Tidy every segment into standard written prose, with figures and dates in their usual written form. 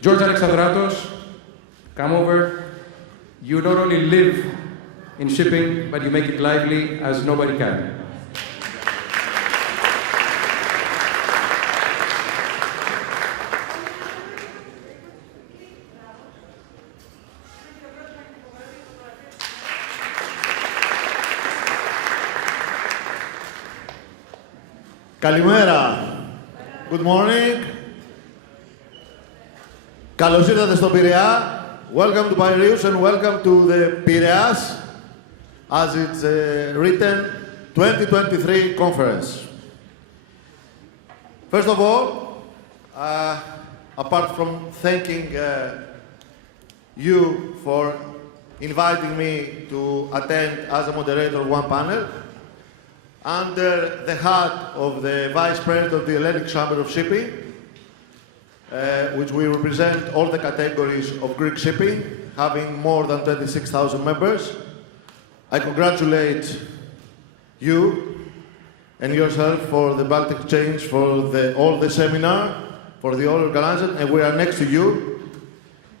George Alexandratos, come over. You not only live in shipping, but you make it lively as nobody can. Καλημέρα. Good morning. Καλώς ήρθατε στο Πειραιά. Welcome to Piraeus and welcome to the Piraeus, as it's written, 2023 conference. First of all, apart from thanking you for inviting me to attend as a moderator of one panel, under the hat of the Vice President of the Hellenic Chamber of Shipping, which we represent all the categories of Greek shipping, having more than 26,000 members. I congratulate you and yourself for the Baltic Exchange, for all the seminar, for the all organizers, and we are next to you,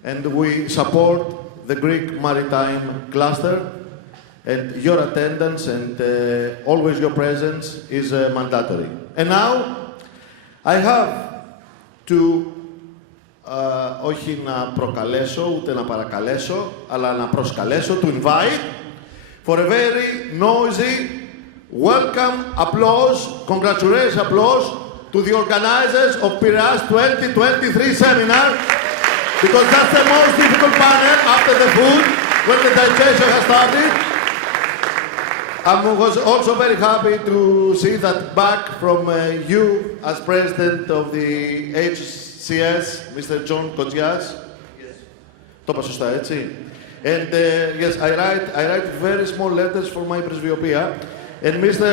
and we support the Greek Maritime cluster, and your attendance and always your presence is mandatory. And now, I have to όχι να προκαλέσω, ούτε να παρακαλέσω, αλλά να προσκαλέσω, to invite for a very noisy welcome applause, congratulations applause to the organizers of Piraeus 2023 seminar, because that's the most difficult panel after the food, when the digestion has started. I was also very happy to see that back from you as president of the HCS, Mr. John Kotsias. Yes. Το είπα σωστά, έτσι. And yes, I write very small letters for my presbyopia. And Mr.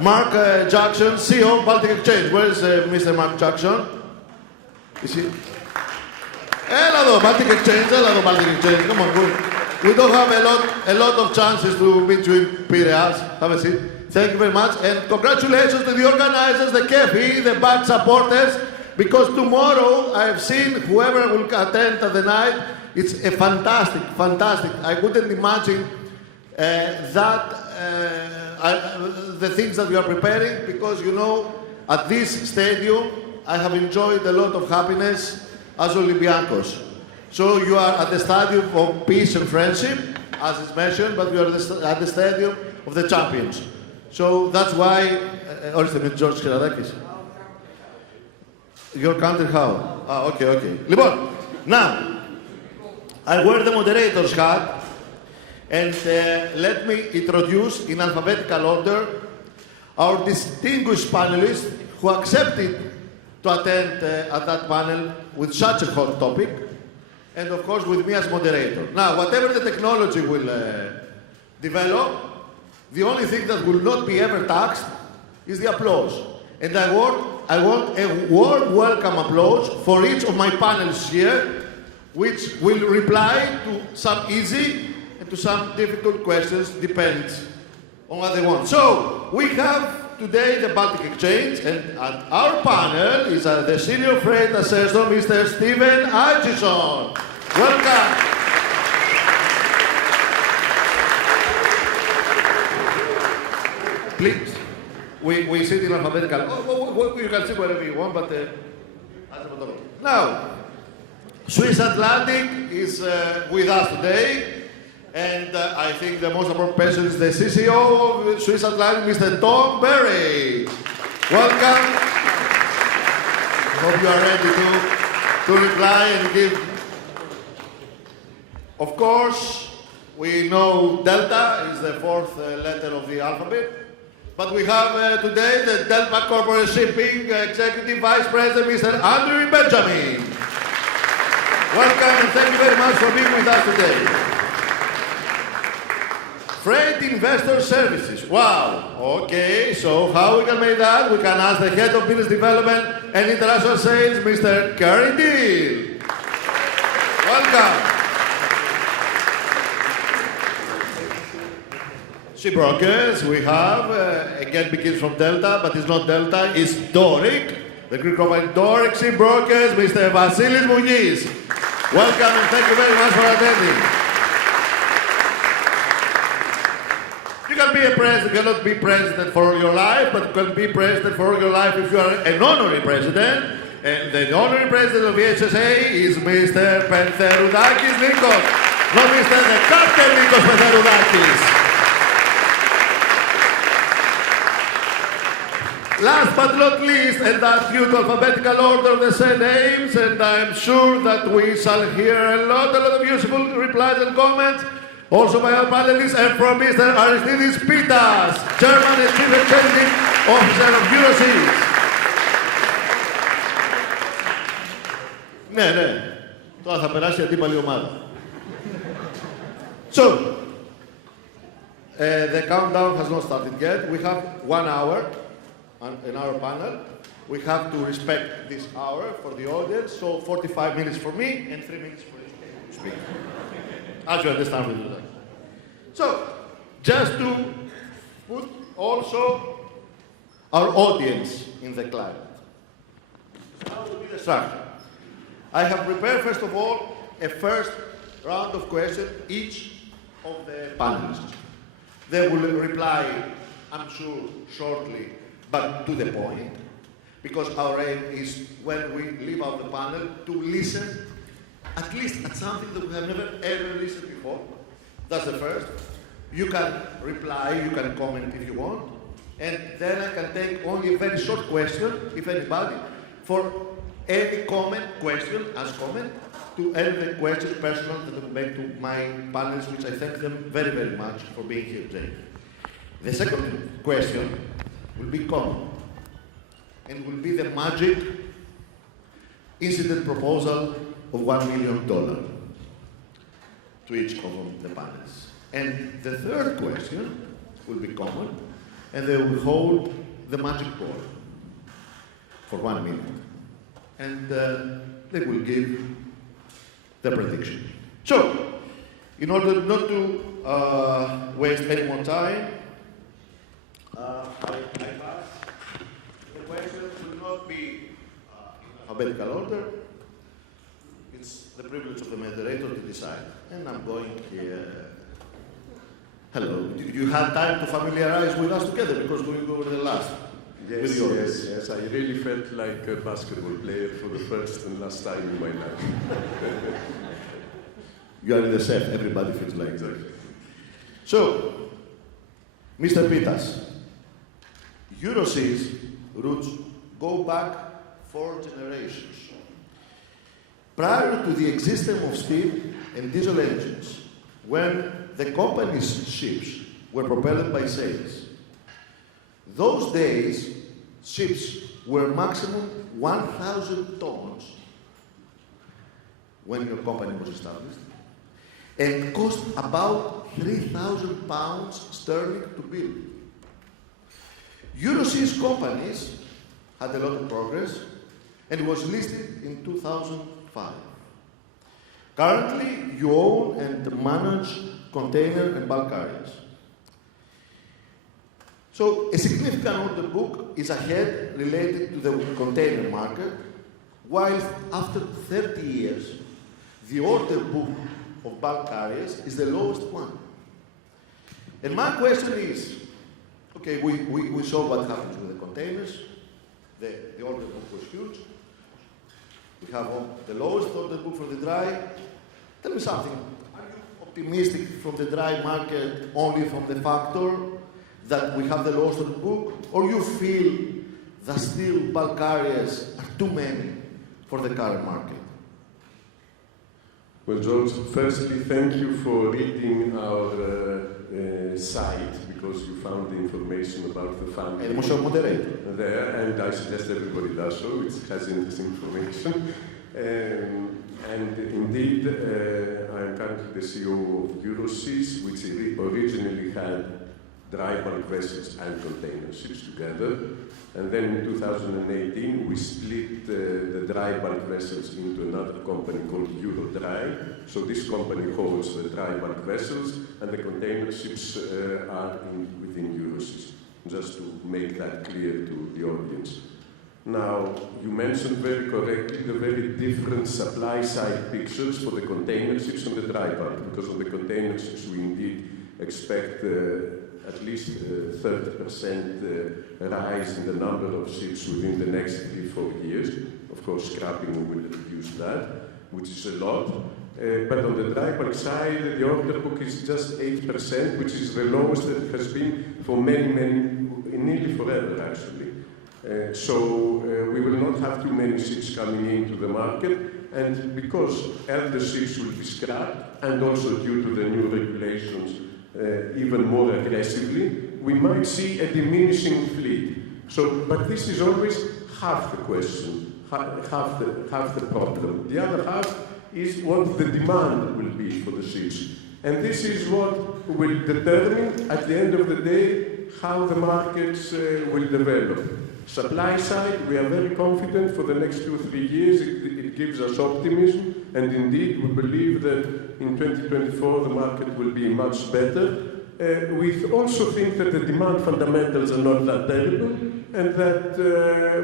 Mark Jackson, CEO of Baltic Exchange. Where is Mr. Mark Jackson? Is he? Έλα εδώ, Baltic Exchange, έλα εδώ, Baltic Exchange. Come on, good. We don't have a lot of chances to meet you in Piraeus. Have a seat. Thank you very much. And congratulations to the organizers, the KFE, the back supporters, because tomorrow I have seen whoever will attend the night. It's a fantastic. I couldn't imagine the things that you are preparing, because you know, at this stadium, I have enjoyed a lot of happiness as Olympiacos. So you are at the stadium of peace and friendship, as is mentioned, but you are at the stadium of the champions. So that's why, ορίστε με George Kiradakis. Your country how? Okay. Λοιπόν, now, I wear the moderator's hat, and let me introduce in alphabetical order our distinguished panelists who accepted to attend at that panel with such a hot topic, and of course with me as moderator. Now, whatever the technology will develop, the only thing that will not be ever taxed is the applause. And I want a warm welcome applause for each of my panelists here, which will reply to some easy and to some difficult questions, depends on what they want. So, we have today the Baltic Exchange, and at our panel is the Senior Freight Assessor, Mr. Stephen Aitchison. Welcome. Please, we sit in alphabetical. You can sit wherever you want, but now, Swiss Atlantic is with us today, and I think the most important person is the CCO of Swiss Atlantic, Mr. Tom Berry. Welcome. Hope you are ready to reply and give. Of course, we know Delta is the fourth letter of the alphabet, but we have today the Delta Corporate Shipping Executive Vice President, Mr. Andrew Benjamin. Welcome, and thank you very much for being with us today. Freight Investor Services. Wow. Okay, so how we can make that? We can ask the Head of Business Development and International Sales, Mr. Kerry Deal. Welcome. Shipbrokers, we have, again begins from Delta, but it's not Delta, it's Doric. the Greek company Doric Sea Brokers, Mr. Vasilis Mougis. Welcome and thank you very much for attending. You can be a president, you cannot be president for all your life, but you can be president for all your life if you are an honorary president. And the honorary president of the HSA is Mr. Pentheroudakis Nikos, not Mr. the Captain Nikos Pentheroudakis. Last but not least, and that's due to alphabetical order of the same names, and I'm sure that we shall hear a lot of useful replies and comments, also by our panelists, and from Mr. Aristidis Pittas, Chairman and Chief Executive Officer of Euroseas. Ναι, τώρα θα περάσει η αντίπαλη ομάδα. So, the countdown has not started yet. We have 1 hour in our panel. We have to respect this hour for the audience, so 45 minutes for me and 3 minutes for you to speak. As you understand, we do that. So, just to put also our audience in the climate. How will be the structure? I have prepared, first of all, a first round of questions, each of the panelists. They will reply, I'm sure, shortly, but to the point, because our aim is, when we leave out the panel, to listen at least at something that we have never ever listened before. That's the first. You can reply, you can comment if you want, and then I can take only a very short question, if anybody, for any comment, question, as comment, to any of the questions personal that I will make to my panelists, which I thank them very, very much for being here today. The second question will be common, and will be the magic incident proposal of $1 million to each of the panelists. And the third question will be common, and they will hold the magic ball for 1 minute. And they will give the prediction. So, in order not to waste any more time, I pass. The questions will not be in alphabetical order. It's the privilege of the moderator to decide. And I'm going here. Hello. You had time to familiarize with us together because we were the last. Yes. I really felt like a basketball player for the first and last time in my life. You are in the set, everybody feels like that. So, Mr. Pittas, Euroseas roots go back 4 generations. Prior to the existence of steam and diesel engines, when the company's ships were propelled by sails, those days, ships were maximum 1,000 tons when your company was established, and cost about 3,000 pounds sterling to build. Euroseas companies had a lot of progress and was listed in 2005. Currently, you own and manage container and bulk carriers. So, a significant order book is ahead related to the container market, while after 30 years, the order book of bulk carriers is the lowest one. And my question is, okay, we saw what happens with the containers. The order book was huge. We have the lowest order book for the dry. Tell me something. Are you optimistic from the dry market only from the factor that we have the lowest order book, or you feel that still bulk carriers are too many for the current market? Well, George, firstly, thank you for reading our site, because you found the information about the fund there, and I suggest everybody does so. It has interesting information. And indeed, I am currently the CEO of Euroseas, which originally had dry bulk vessels and container ships together. And then in 2018, we split the dry bulk vessels into another company called EuroDry. So this company holds the dry bulk vessels, and the container ships are within Euroseas, just to make that clear to the audience. Now, you mentioned very correctly the very different supply side pictures for the container ships and the dry bulk, because on the container ships we indeed expect at least 30% rise in the number of ships within the next 3-4 years. Of course, scrapping will reduce that, which is a lot. But on the dry bulk side, the order book is just 8%, which is the lowest that it has been for nearly forever, actually. So we will not have too many ships coming into the market, and because elder ships will be scrapped, and also due to the new regulations even more aggressively, we might see a diminishing fleet. So, but this is always half the question, half the problem. The other half is what the demand will be for the ships. And this is what will determine, at the end of the day, how the markets will develop. Supply side, we are very confident for the next 2 or 3 years. It gives us optimism, and indeed we believe that in 2024 the market will be much better. We also think that the demand fundamentals are not that terrible, and that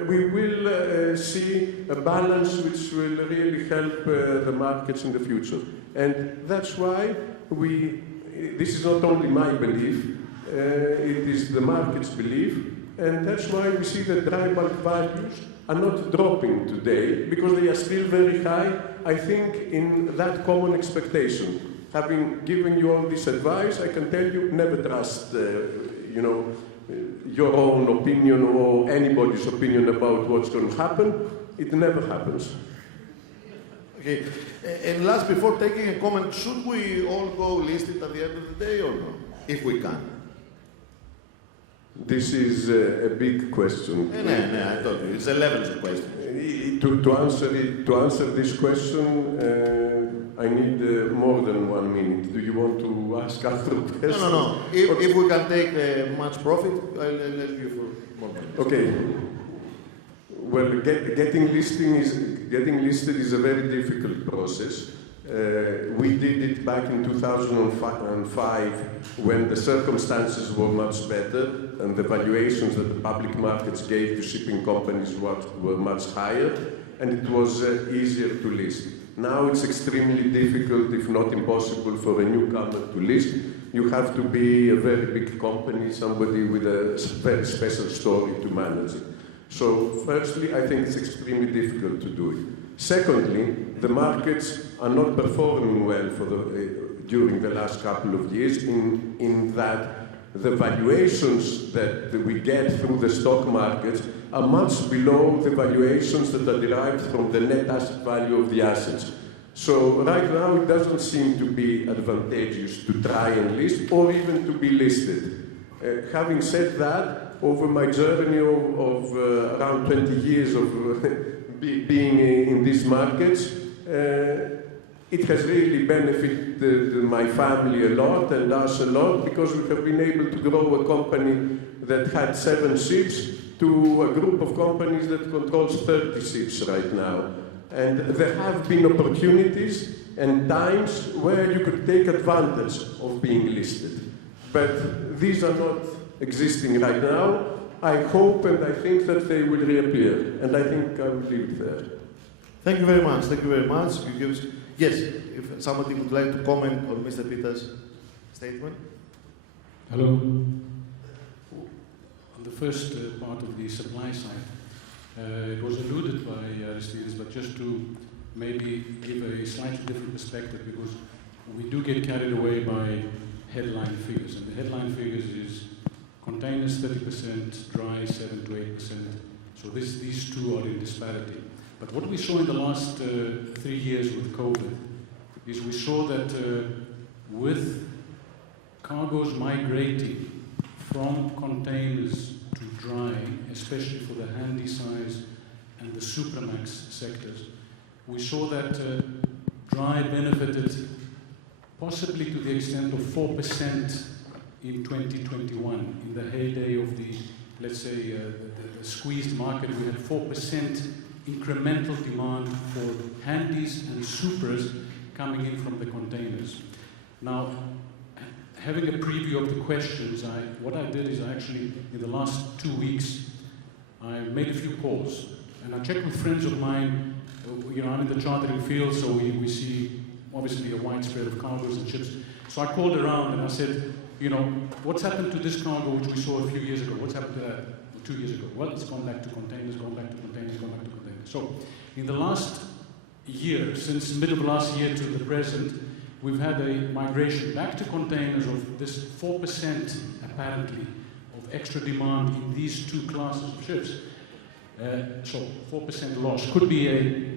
we will see a balance which will really help the markets in the future. And that's why this is not only my belief, it is the market's belief, and that's why we see that dry bulk values are not dropping today, because they are still very high, I think, in that common expectation. Having given you all this advice, I can tell you, never trust, your own opinion or anybody's opinion about what's going to happen. It never happens. Okay. And last, before taking a comment, should we all go listed at the end of the day or not? If we can. This is a big question. No, I told you, it's a levels of question. To answer this question, I need more than 1 minute. Do you want to ask after the question? No. If we can take much profit, I'll let you for more minutes. Okay. Well, getting listed is a very difficult process. We did it back in 2005 when the circumstances were much better and the valuations that the public markets gave to shipping companies were much higher, and it was easier to list. Now it's extremely difficult, if not impossible, for a newcomer to list. You have to be a very big company, somebody with a very special story to manage it. So firstly, I think it's extremely difficult to do it. Secondly, the markets are not performing well during the last couple of years in that the valuations that we get through the stock markets are much below the valuations that are derived from the net asset value of the assets. So right now it doesn't seem to be advantageous to try and list or even to be listed. Having said that, over my journey of around 20 years of being in these markets, it has really benefited my family a lot and us a lot, because we have been able to grow a company that had 7 ships to a group of companies that controls 30 ships right now. And there have been opportunities and times where you could take advantage of being listed. But these are not existing right now. I hope and I think that they will reappear. And I think I will leave it there. Thank you very much. Thank you very much. Yes, if somebody would like to comment on Mr. Peter's statement. Hello. On the first part of the supply side, it was alluded by Aristides, but just to maybe give a slightly different perspective, because we do get carried away by headline figures, and the headline figures is containers 30%, dry 7 to 8%. So these two are in disparity. But what we saw in the last 3 years with COVID is we saw that with cargoes migrating from containers to dry, especially for the handy size and the supramax sectors, we saw that dry benefited possibly to the extent of 4% in 2021. In the heyday of the, let's say, the squeezed market, we had 4% incremental demand for handies and supras coming in from the containers. Now, having a preview of the questions, what I did is I actually, in the last 2 weeks, I'm made a few calls. And I checked with friends of mine. I'm in the chartering field, so we see obviously a widespread of cargoes and ships. So I called around and I said, what's happened to this cargo which we saw a few years ago? What's happened to that 2 years ago? Well, it's gone back to containers, gone back to containers, gone back to containers. So in the last year, since the middle of last year to the present, we've had a migration back to containers of this 4% apparently of extra demand in these two classes of ships. So 4% loss could be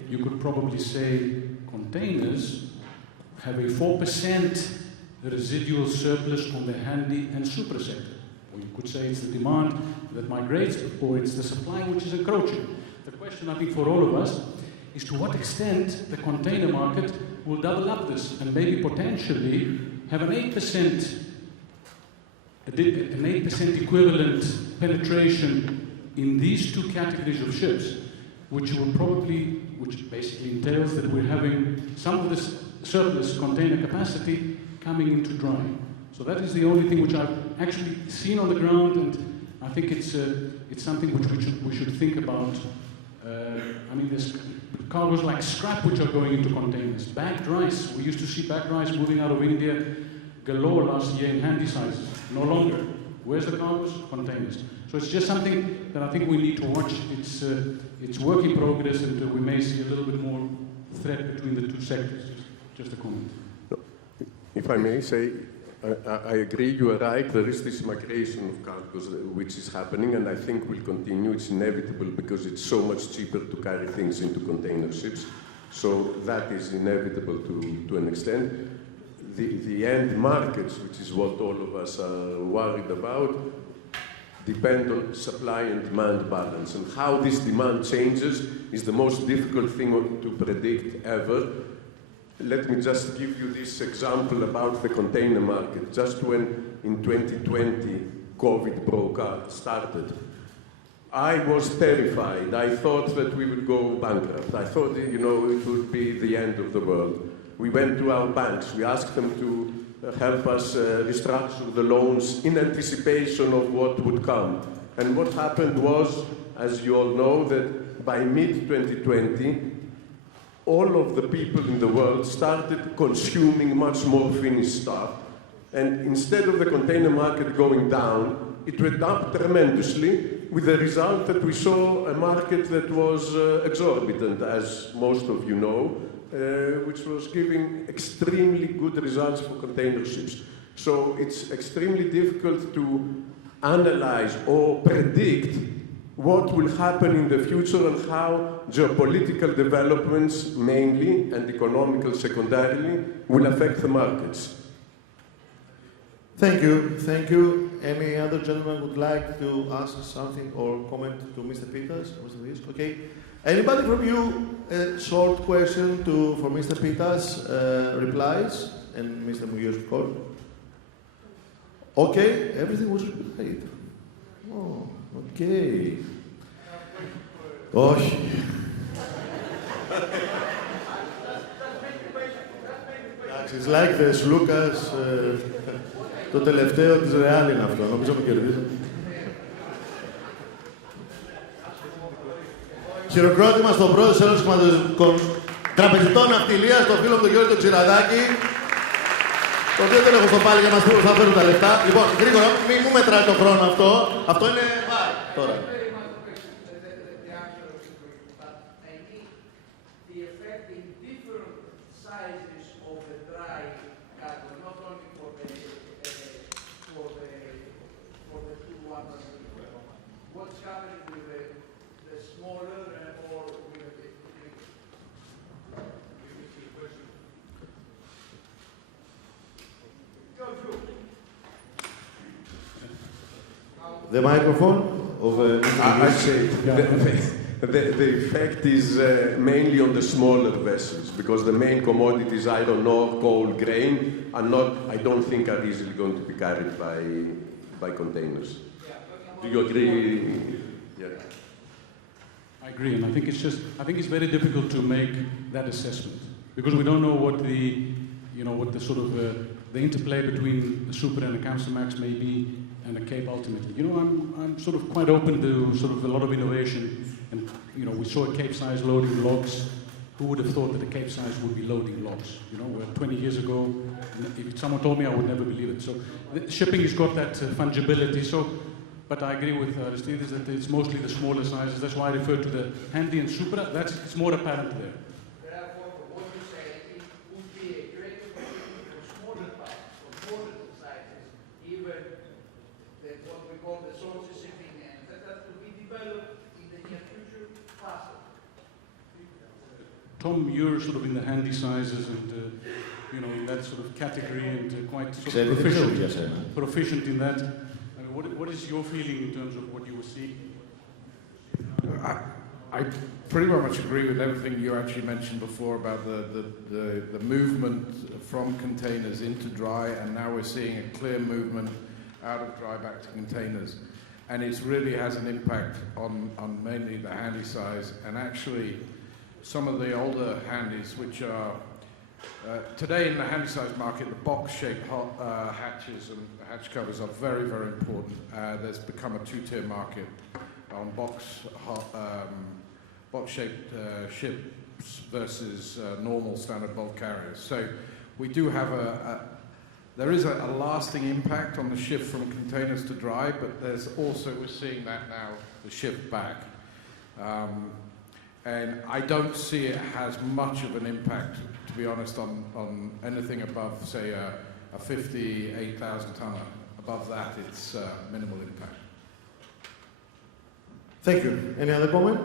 you could probably say containers have a 4% residual surplus on the handy and super sector. Or you could say it's the demand that migrates, or it's the supply which is encroaching. The question, I think, for all of us is to what extent the container market will double up this and maybe potentially have an 8% equivalent penetration in these two categories of ships, which basically entails that we're having some of this surplus container capacity coming into dry. So that is the only thing which I've actually seen on the ground, and I think it's something which we should think about. There's cargoes like scrap which are going into containers. Bagged rice, we used to see bagged rice moving out of India galore last year in handy sizes. No longer. Where's the cargoes? Containers. So it's just something that I think we need to watch. It's work in progress, and we may see a little bit more threat between the two sectors. Just a comment. If I may say, I agree, you are right, there is this migration of cargoes which is happening, and I think will continue. It's inevitable because it's so much cheaper to carry things into container ships. So that is inevitable to an extent. The end markets, which is what all of us are worried about, depend on supply and demand balance. And how this demand changes is the most difficult thing to predict ever. Let me just give you this example about the container market. Just when in 2020 COVID started, I was terrified. I thought that we would go bankrupt. I thought, it would be the end of the world. We went to our banks. We asked them to help us restructure the loans in anticipation of what would come. And what happened was, as you all know, that by mid-2020, all of the people in the world started consuming much more finished stuff. And instead of the container market going down, it went up tremendously, with the result that we saw a market that was exorbitant, as most of you know, which was giving extremely good results for container ships. So it's extremely difficult to analyze or predict what will happen in the future and how geopolitical developments, mainly, and economical secondarily, will affect the markets. Thank you. Thank you. Any other gentleman would like to ask something or comment to Mr. Peters? Okay. Anybody from you, a short question for Mr. Peters, replies, and Mr. Mugios, of course. Okay, everything was great. Oh, okay. Όχι. It's like the Lucas, το τελευταίο της Real είναι αυτό, νομίζω με κερδίζω. Χειροκρότημα στον πρόεδρο της Ένωσης Τραπεζιτών Ναυτιλίας, τον φίλο μου τον Γιώργο τον Ξηραδάκη, το οποίο δεν έχω στο πάλι για να μας πει θα φέρουν τα λεφτά. Λοιπόν, γρήγορα, μην μου μετράει το χρόνο αυτό. Αυτό είναι βάρη τώρα. The microphone of I say the effect is mainly on the smaller vessels because the main commodities, iron ore, coal, grain, I don't think are easily going to be carried by containers. Do you agree? Yeah. I agree, and I think it's very difficult to make that assessment because we don't know what the sort of the interplay between the Super and the Kamsarmax may be. and a Cape ultimately. You know, I'm sort of quite open to sort of a lot of innovation, and you know, we saw a Capesize loading logs. Who would have thought that a Capesize would be loading logs? You know, where 20 years ago, if someone told me, I would never believe it. So shipping has got that fungibility. So, but I agree with Aristides that it's mostly the smaller sizes. That's why I refer to the handy and supra. It's more apparent there. Therefore, for what you say, it would be a great opportunity for smaller parts, for smaller sizes, even what we call the sources shipping, and that will be developed in the near future faster. Tom, you're sort of in the handy sizes and, you know, in that sort of category and quite sort of proficient in that. I mean, what is your feeling in terms of what you were seeing? I pretty much agree with everything you actually mentioned before about the movement from containers into dry, and now we're seeing a clear movement out of dry back to containers. And it really has an impact on mainly the handy size, and actually some of the older handies, which are today in the handy size market, the box-shaped hatches and hatch covers are very, very important. There's become a two-tier market on box-shaped ships versus normal standard bulk carriers. So we do have there is a lasting impact on the shift from containers to dry, but there's also, we're seeing that now, the shift back. And I don't see it has much of an impact, to be honest, on anything above, say, a 58,000 tonner. Above that, it's minimal impact. Thank you. Any other comment?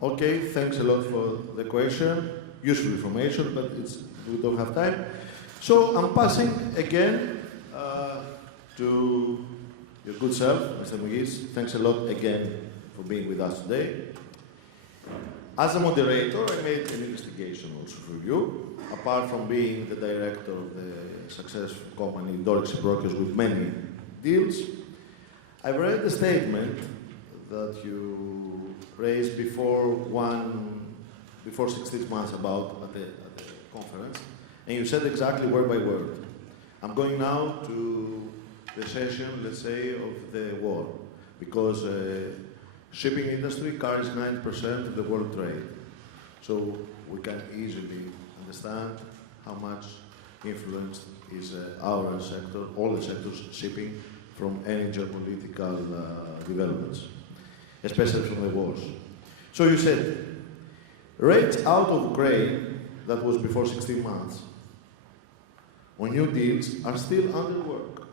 Okay, thanks a lot for the question. Useful information, but we don't have time. So I'm passing again to your good self, Mr. McGee's. Thanks a lot again for being with us today. As a moderator, I made an investigation also for you. Apart from being the director of the successful company Dorix Brokers with many deals, I've read a statement that you raised before 16 months about at the conference, and you said exactly word by word. I'm going now to the session, let's say, of the war, because shipping industry carries 90% of the world trade. So we can easily understand how much influence is our sector, all the sectors, shipping, from any geopolitical developments, especially from the wars. So you said, rates out of grain, that was before 16 months, on new deals are still under work.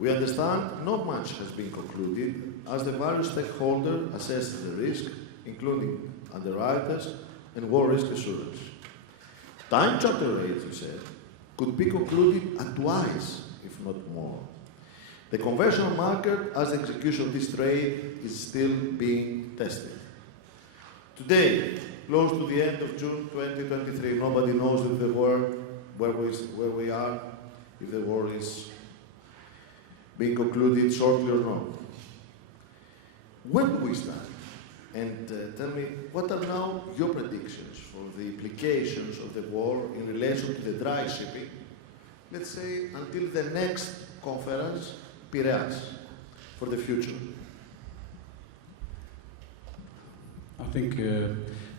We understand not much has been concluded as the various stakeholders assess the risk, including underwriters and war risk assurance. Time charter rates, you said, could be concluded at twice, if not more. The conventional market, as the execution of this trade, is still being tested. Today, close to the end of June 2023, nobody knows if the war, where we are, if the war is being concluded shortly or not. Where do we stand? And tell me, what are now your predictions for the implications of the war in relation to the dry shipping, let's say, until the next conference, Piraeus, for the future? I think,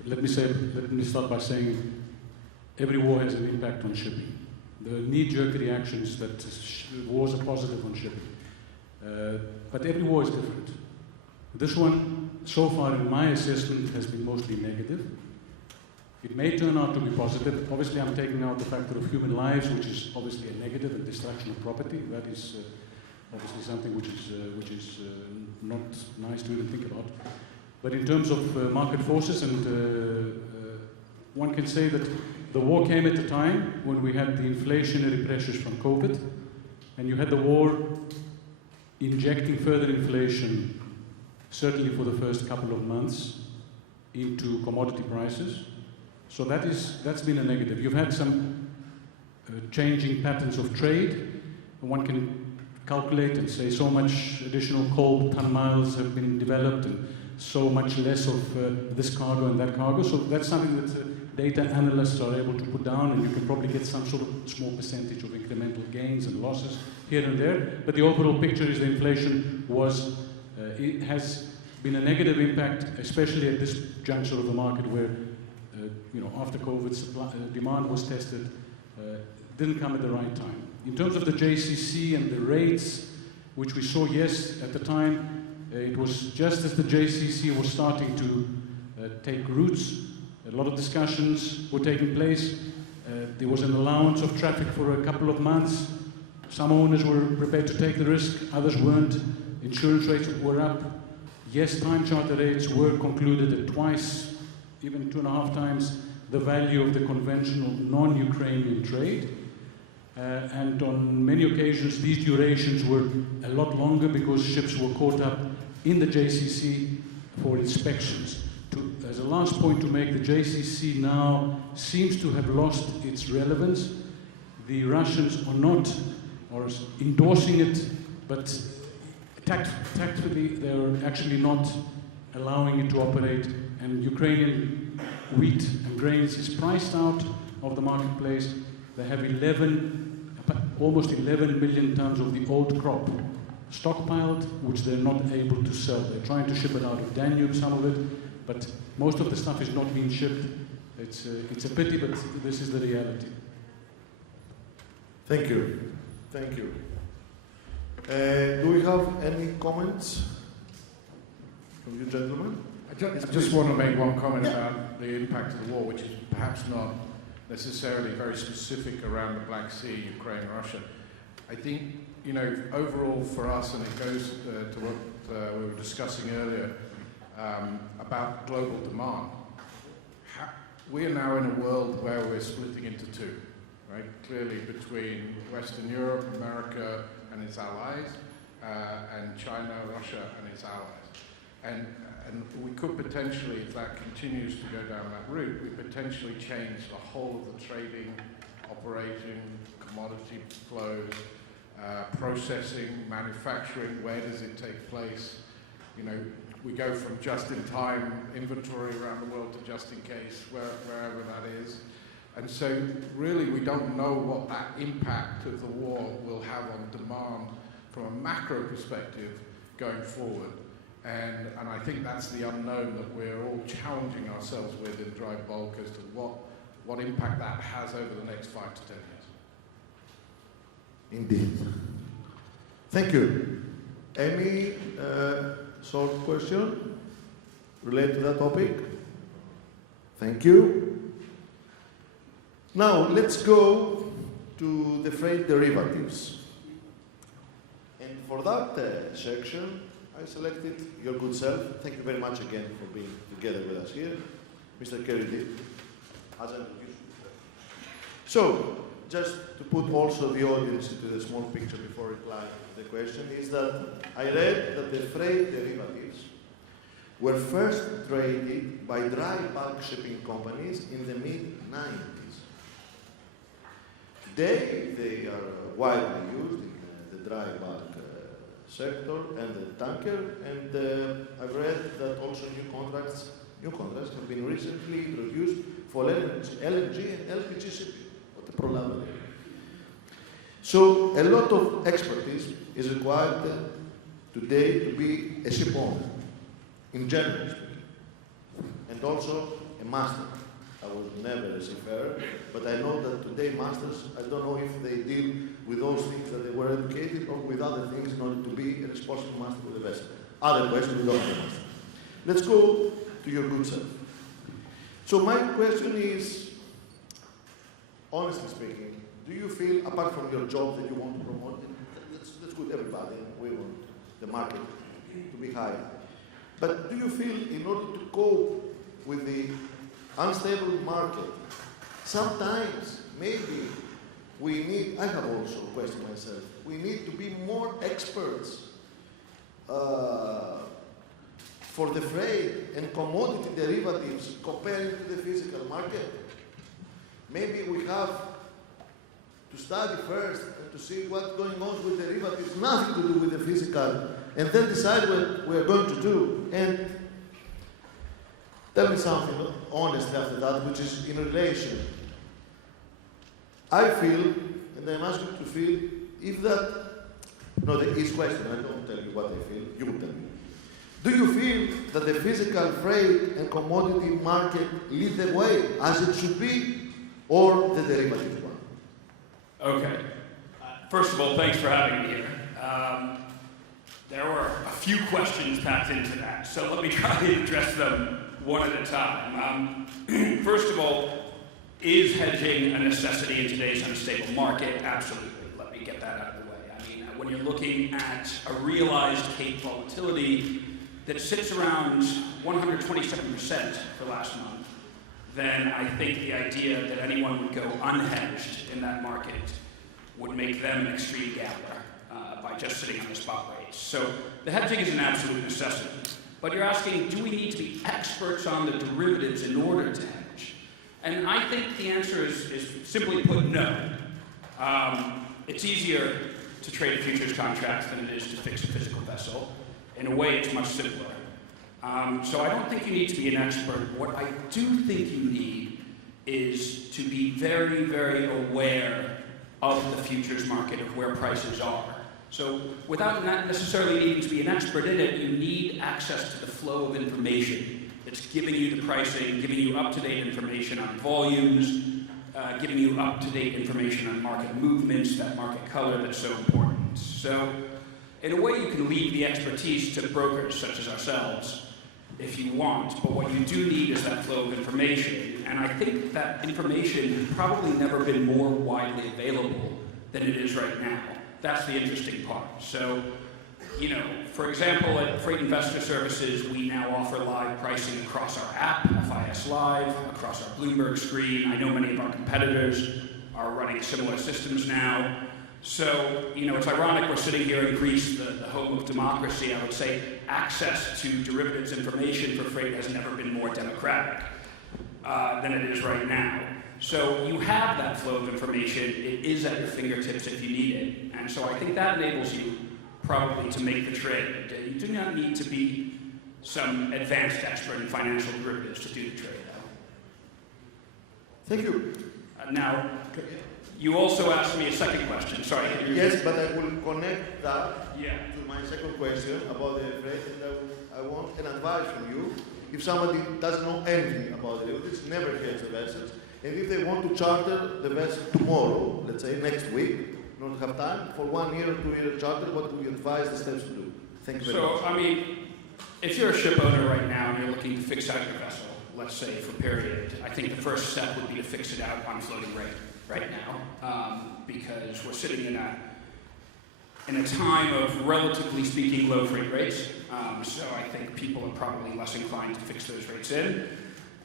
let me start by saying every war has an impact on shipping. The knee-jerk reaction is that wars are positive on shipping. But every war is different. This one, so far in my assessment, has been mostly negative. It may turn out to be positive. Obviously, I'm taking out the factor of human lives, which is obviously a negative, and destruction of property. That is obviously something which is not nice to even think about. But in terms of market forces, and one can say that the war came at a time when we had the inflationary pressures from COVID, and you had the war injecting further inflation, certainly for the first couple of months, into commodity prices. So that's been a negative. You've had some changing patterns of trade. One can calculate and say so much additional coal ton miles have been developed, and so much less of this cargo and that cargo. So that's something that data analysts are able to put down, and you can probably get some sort of small percentage of incremental gains and losses here and there. But the overall picture is the inflation it has been a negative impact, especially at this juncture of the market where, after COVID, demand was tested, didn't come at the right time. In terms of the JCC and the rates, which we saw, yes, at the time, it was just as the JCC was starting to take roots. A lot of discussions were taking place. There was an allowance of traffic for a couple of months. Some owners were prepared to take the risk, others weren't. Insurance rates were up. Yes, time charter rates were concluded at twice, even 2.5 times the value of the conventional non-Ukrainian trade. And on many occasions, these durations were a lot longer because ships were caught up in the JCC for inspections. As a last point to make, the JCC now seems to have lost its relevance. The Russians are endorsing it, but tactfully they're actually not allowing it to operate, and Ukrainian wheat and grains is priced out of the marketplace. They have almost 11 million tons of the old crop stockpiled, which they're not able to sell. They're trying to ship it out of Danube, some of it, but most of the stuff is not being shipped. It's a pity, but this is the reality. Thank you. Thank you. Do we have any comments from you gentlemen? I just want to make one comment about the impact of the war, which is perhaps not necessarily very specific around the Black Sea, Ukraine, Russia. I think, overall for us, and it goes to what we were discussing earlier about global demand. We are now in a world where we're splitting into two, right? Clearly between Western Europe, America and its allies, and China, Russia and its allies. And we could potentially, if that continues to go down that route, we potentially change the whole of the trading, operating, commodity flows, processing, manufacturing. Where does it take place? We go from just-in-time inventory around the world to just-in-case, wherever that is. And so really we don't know what that impact of the war will have on demand from a macro perspective going forward. And I think that's the unknown that we're all challenging ourselves with in dry bulk as to what impact that has over the next 5 to 10 years. Indeed. Thank you. Any short question related to that topic? Thank you. Now let's go to the freight derivatives. And for that section, I selected your good self. Thank you very much again for being together with us here, Mr. Kennedy, as I introduced you. So, just to put also the audience into the small picture before replying to the question, is that I read that the freight derivatives were first traded by dry bulk shipping companies in the mid-90s. Today, they are widely used in the dry bulk sector and the tanker, and I've read that also new contracts have been recently introduced for LNG and LPG shipping. So a lot of expertise is required today to be a ship owner, in general speaking, and also a master. I was never a seafarer, but I know that today masters, I don't know if they deal with those things that they were educated or with other things in order to be a responsible master with a vessel. Other questions, we don't have a master. Let's go to your good self. So my question is, honestly speaking, do you feel, apart from your job that you want to promote, let's put everybody, we want the market to be high, but do you feel in order to cope with the unstable market, sometimes maybe we need, I have also questioned myself, we need to be more experts for the freight and commodity derivatives compared to the physical market? Maybe we have to study first and to see what's going on with derivatives, nothing to do with the physical, and then decide what we're going to do. And tell me something honestly after that, which is in relation. I feel, and I'm asking you to feel, if that, no, the easy question, I don't tell you what I feel, you tell me. Do you feel that the physical freight and commodity market lead the way as it should be, or the derivative one? Okay. First of all, thanks for having me here. There were a few questions packed into that, so let me try to address them one at a time. First of all, is hedging a necessity in today's unstable market? Absolutely. Let me get that out of the way. I mean, when you're looking at a realized Cape volatility that sits around 127% for last month, then I think the idea that anyone would go unhedged in that market would make them an extreme gambler by just sitting on the spot rates. So the hedging is an absolute necessity. But you're asking, do we need to be experts on the derivatives in order to hedge? And I think the answer is simply put, no. It's easier to trade futures contracts than it is to fix a physical vessel. In a way, it's much simpler. So I don't think you need to be an expert. What I do think you need is to be very, very aware of the futures market, of where prices are. So without not necessarily needing to be an expert in it, you need access to the flow of information that's giving you the pricing, giving you up-to-date information on volumes, giving you up-to-date information on market movements, that market color that's so important. So in a way, you can leave the expertise to brokers such as ourselves if you want, but what you do need is that flow of information. And I think that information has probably never been more widely available than it is right now. That's the interesting part. So, you know, for example, at Freight Investor Services, we now offer live pricing across our app, FIS Live, across our Bloomberg screen. I know many of our competitors are running similar systems now. So, you know, it's ironic we're sitting here in Greece, the home of democracy. I would say access to derivatives information for freight has never been more democratic than it is right now. So you have that flow of information. It is at your fingertips if you need it. And so I think that enables you probably to make the trade. You do not need to be some advanced expert in financial derivatives to do the trade, though. Thank you. Now, you also asked me a second question. Sorry. Yes, but I will connect that to my second question about the freight, and I want an advice from you. If somebody doesn't know anything about derivatives, never hedged the vessels, and if they want to charter the vessel tomorrow, let's say next week, not have time for 1 year or 2 year charter, what would you advise the steps to do? Thank you very much. So, I mean, if you're a ship owner right now and you're looking to fix out your vessel, let's say for a period, I think the first step would be to fix it out on floating rate right now, because we're sitting in a time of, relatively speaking, low freight rates. So I think people are probably less inclined to fix those rates in.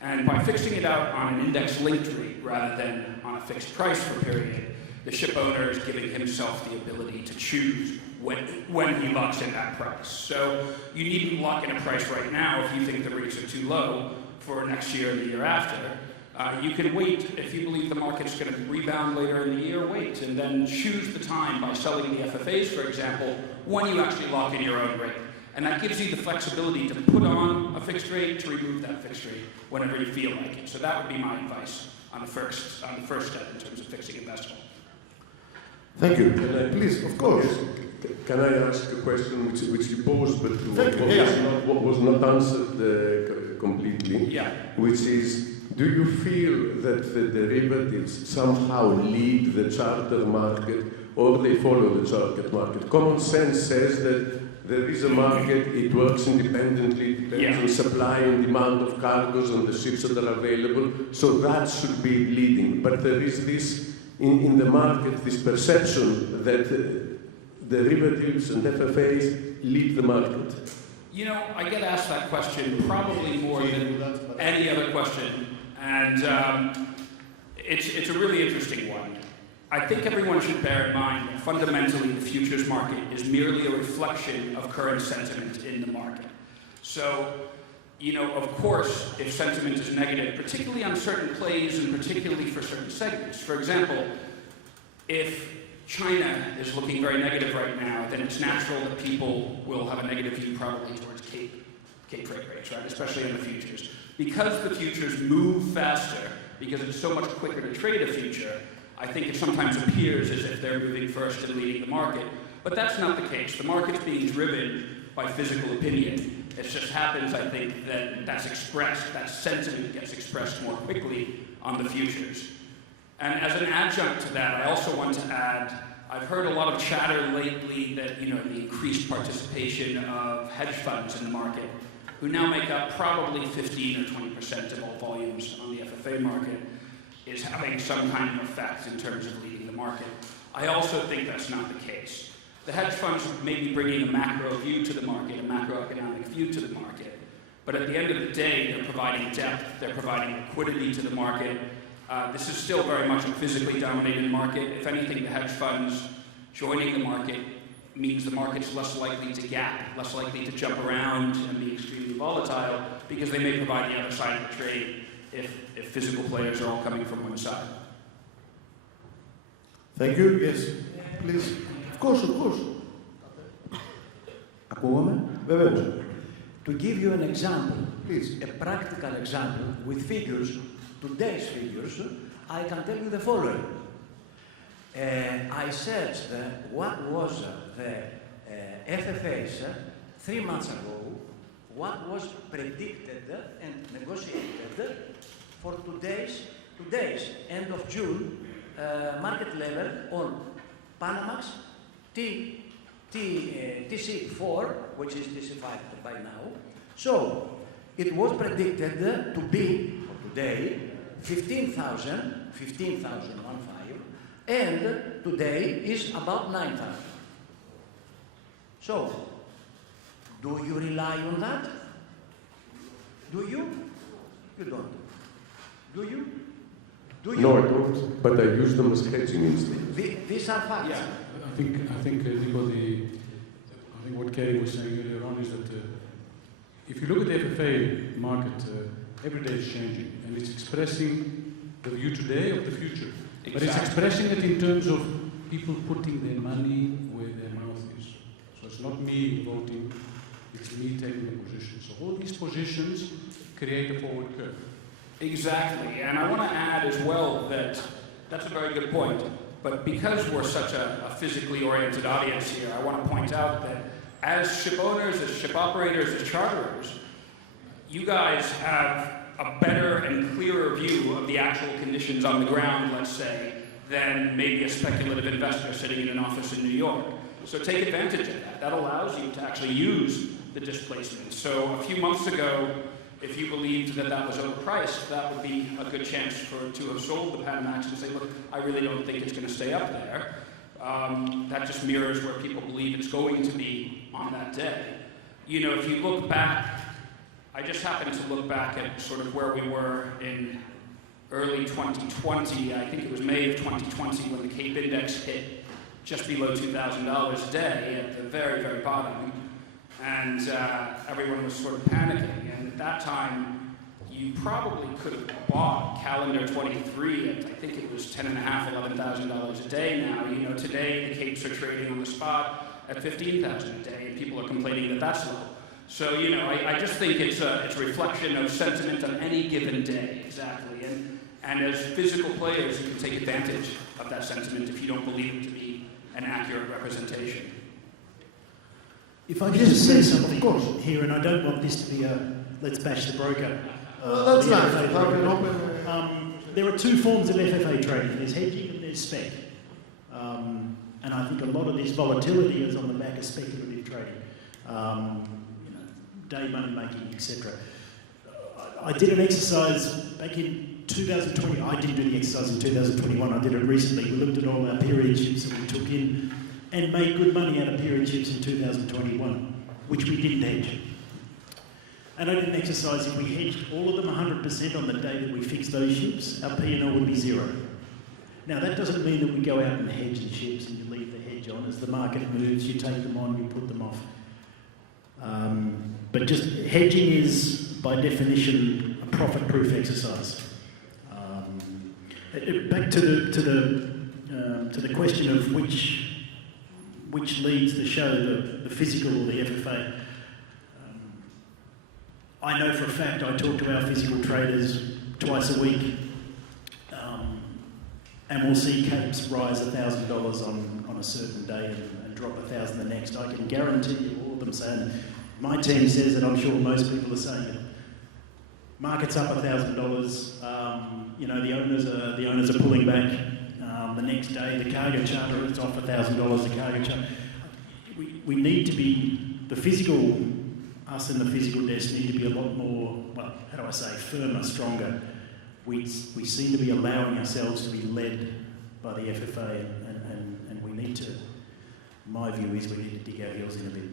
And by fixing it out on an index-linked rate rather than on a fixed price for a period, the ship owner is giving himself the ability to choose when he locks in that price. So you needn't lock in a price right now if you think the rates are too low for next year and the year after. You can wait. If you believe the market's going to rebound later in the year, wait, and then choose the time by selling the FFAs, for example, when you actually lock in your own rate. And that gives you the flexibility to put on a fixed rate, to remove that fixed rate whenever you feel like it. So that would be my advice on the first step in terms of fixing a vessel. Thank you. Please, of course. Can I ask a question which you posed, but was not answered completely? Yeah. Which is, do you feel that the derivatives somehow lead the charter market, or they follow the charter market? Common sense says that there is a market, it works independently, it depends on supply and demand of cargoes and the ships that are available, so that should be leading. But there is this, in the market, this perception that derivatives and FFAs lead the market. You know, I get asked that question probably more than any other question, and it's a really interesting one. I think everyone should bear in mind that fundamentally the futures market is merely a reflection of current sentiment in the market. So, you know, of course, if sentiment is negative, particularly on certain plays and particularly for certain segments. For example, if China is looking very negative right now, then it's natural that people will have a negative view probably towards Cape Cape freight rates, right? Especially in the futures. Because the futures move faster, because it's so much quicker to trade a future, I think it sometimes appears as if they're moving first and leading the market. But that's not the case. The market's being driven by physical opinion. It just happens, I think, that that's expressed, that sentiment gets expressed more quickly on the futures. And as an adjunct to that, I also want to add, I've heard a lot of chatter lately that, the increased participation of hedge funds in the market, who now make up probably 15 or 20% of all volumes on the FFA market, is having some kind of effect in terms of leading the market. I also think that's not the case. The hedge funds may be bringing a macro view to the market, a macroeconomic view to the market, but at the end of the day, they're providing depth, they're providing liquidity to the market. This is still very much a physically dominated market. If anything, the hedge funds joining the market means the market's less likely to gap, less likely to jump around and be extremely volatile, because they may provide the other side of the trade if physical players are all coming from one side. Thank you. Yes, please. Of course. Ακούγομαι? Βεβαίως. To give you an example, Please. a practical example with figures, today's figures, I can tell you the following. I searched what was the FFAs 3 months ago, what was predicted and negotiated for today's end of June market level on Panamax, TC4, which is TC5 by now. So it was predicted to be for today 15,000, and today is about 9,000. So, do you rely on that? Do you? You don't. Do you? Do you? No, I don't, but I use them as hedging instruments. These are facts. Yeah, I think what Kerry was saying earlier on is that if you look at the FFA market, every day is changing, and it's expressing the view today of the future. Exactly. But it's expressing it in terms of people putting their money where their mouth is. So it's not me voting, it's me taking a position. So all these positions create a forward curve. Exactly, and I want to add as well that that's a very good point. But because we're such a physically oriented audience here, I want to point out that as ship owners, as ship operators, as charterers, you guys have a better and clearer view of the actual conditions on the ground, let's say, than maybe a speculative investor sitting in an office in New York. So take advantage of that. That allows you to actually use the displacement. So a few months ago, if you believed that that was overpriced, that would be a good chance to have sold the Panamax and say, look, I really don't think it's going to stay up there. That just mirrors where people believe it's going to be on that day. If you look back, I just happened to look back at sort of where we were in early 2020. I think it was May of 2020 when the Cape Index hit just below $2,000 a day at the very, very bottom. And everyone was sort of panicking. And at that time, you probably could have bought calendar 23 at, I think it was $10,500, $11,000 a day now. Today the Capes are trading on the spot at $15,000 a day, and people are complaining that that's low. So, I just think it's a reflection of sentiment on any given day, exactly. And as physical players, you can take advantage of that sentiment if you don't believe it to be an accurate representation. If I could just say something here, and I don't want this to be a let's bash the broker. That's nice. There are two forms of FFA trading. There's hedging and there's spec. And I think a lot of this volatility is on the back of speculative trading. Day money making, etc. I did an exercise back in 2020. I didn't do the exercise in 2021. I did it recently. We looked at all our period ships that we took in and made good money out of period ships in 2021, which we didn't hedge. And I did an exercise, if we hedged all of them 100% on the day that we fixed those ships, our P&L would be zero. Now, that doesn't mean that we go out and hedge the ships and you leave the hedge on. As the market moves, you take them on, you put them off. But just hedging is, by definition, a profit-proof exercise. Back to the question of which leads the show, the physical or the FFA. I know for a fact I talk to our physical traders twice a week, and we'll see capes rise $1,000 on a certain day and drop 1,000 the next. I can guarantee you all of them saying, my team says it, I'm sure most people are saying it. Market's up $1,000. You know, the owners are pulling back. The next day, the cargo charter is off $1,000. The cargo charter. We need to be us in the physical desk need to be a lot more. Well, how do I say? Firmer, stronger. We seem to be allowing ourselves to be led by the FFA, and we need to. My view is we need to dig our heels in a bit.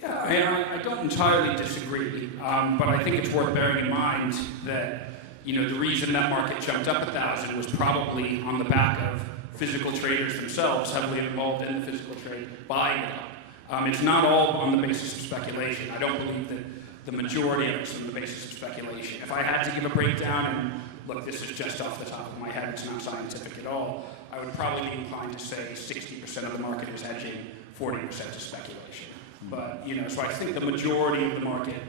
Yeah, I don't entirely disagree, but I think it's worth bearing in mind that, you know, the reason that market jumped up 1,000 was probably on the back of physical traders themselves heavily involved in the physical trade buying it up. It's not all on the basis of speculation. I don't believe that the majority of it's on the basis of speculation. If I had to give a breakdown, and look, this is just off the top of my head, it's not scientific at all, I would probably be inclined to say 60% of the market is hedging, 40% is speculation. But, you know, so I think the majority of the market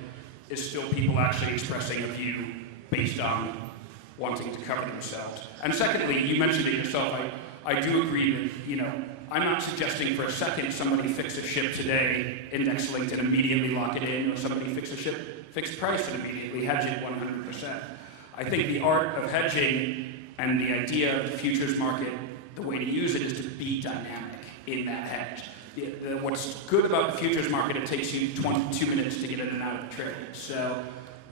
is still people actually expressing a view based on wanting to cover themselves. And secondly, you mentioned it yourself, I do agree that, you know, I'm not suggesting for a second somebody fix a ship today, index linked and immediately lock it in, or somebody fix a ship fixed price and immediately hedge it 100%. I think the art of hedging and the idea of the futures market, the way to use it is to be dynamic in that hedge. What's good about the futures market, it takes you 22 minutes to get in and out of the trade. So,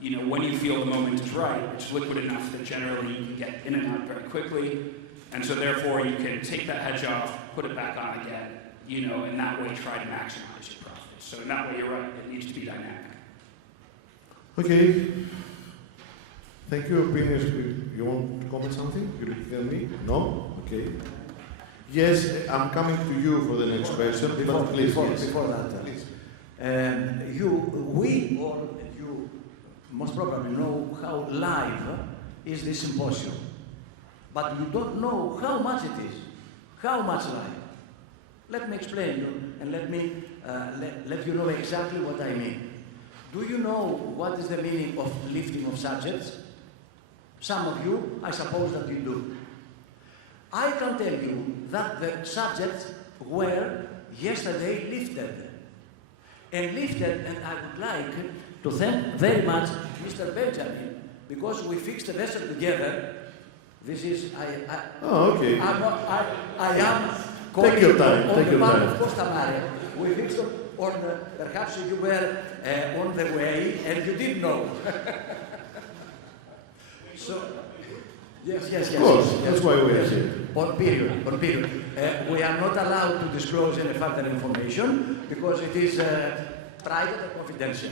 you know, when you feel the moment is right, it's liquid enough that generally you can get in and out very quickly. And so therefore you can take that hedge off, put it back on again, you know, and that way try to maximize your profits. So in that way, you're right, it needs to be dynamic. Okay. Thank you, opinions. You want to comment something? You tell me? No? Okay. Yes, I'm coming to you for the next question. Before that, please. We or you most probably know how live is this symposium, but you don't know how much it is. How much live? Let me explain you, and let me let you know exactly what I mean. Do you know what is the meaning of lifting of subjects? Some of you, I suppose that you do. I can tell you that the subjects were yesterday lifted. And lifted, and I would like to thank very much Mr. Benjamin, because we fixed the vessel together. This is, okay. I am Take your time, take your time. Of Costa Mare. We fixed it on the, perhaps you were on the way and you didn't know. So, yes. Of course, that's why we are here. On period. We are not allowed to disclose any further information because it is private and confidential.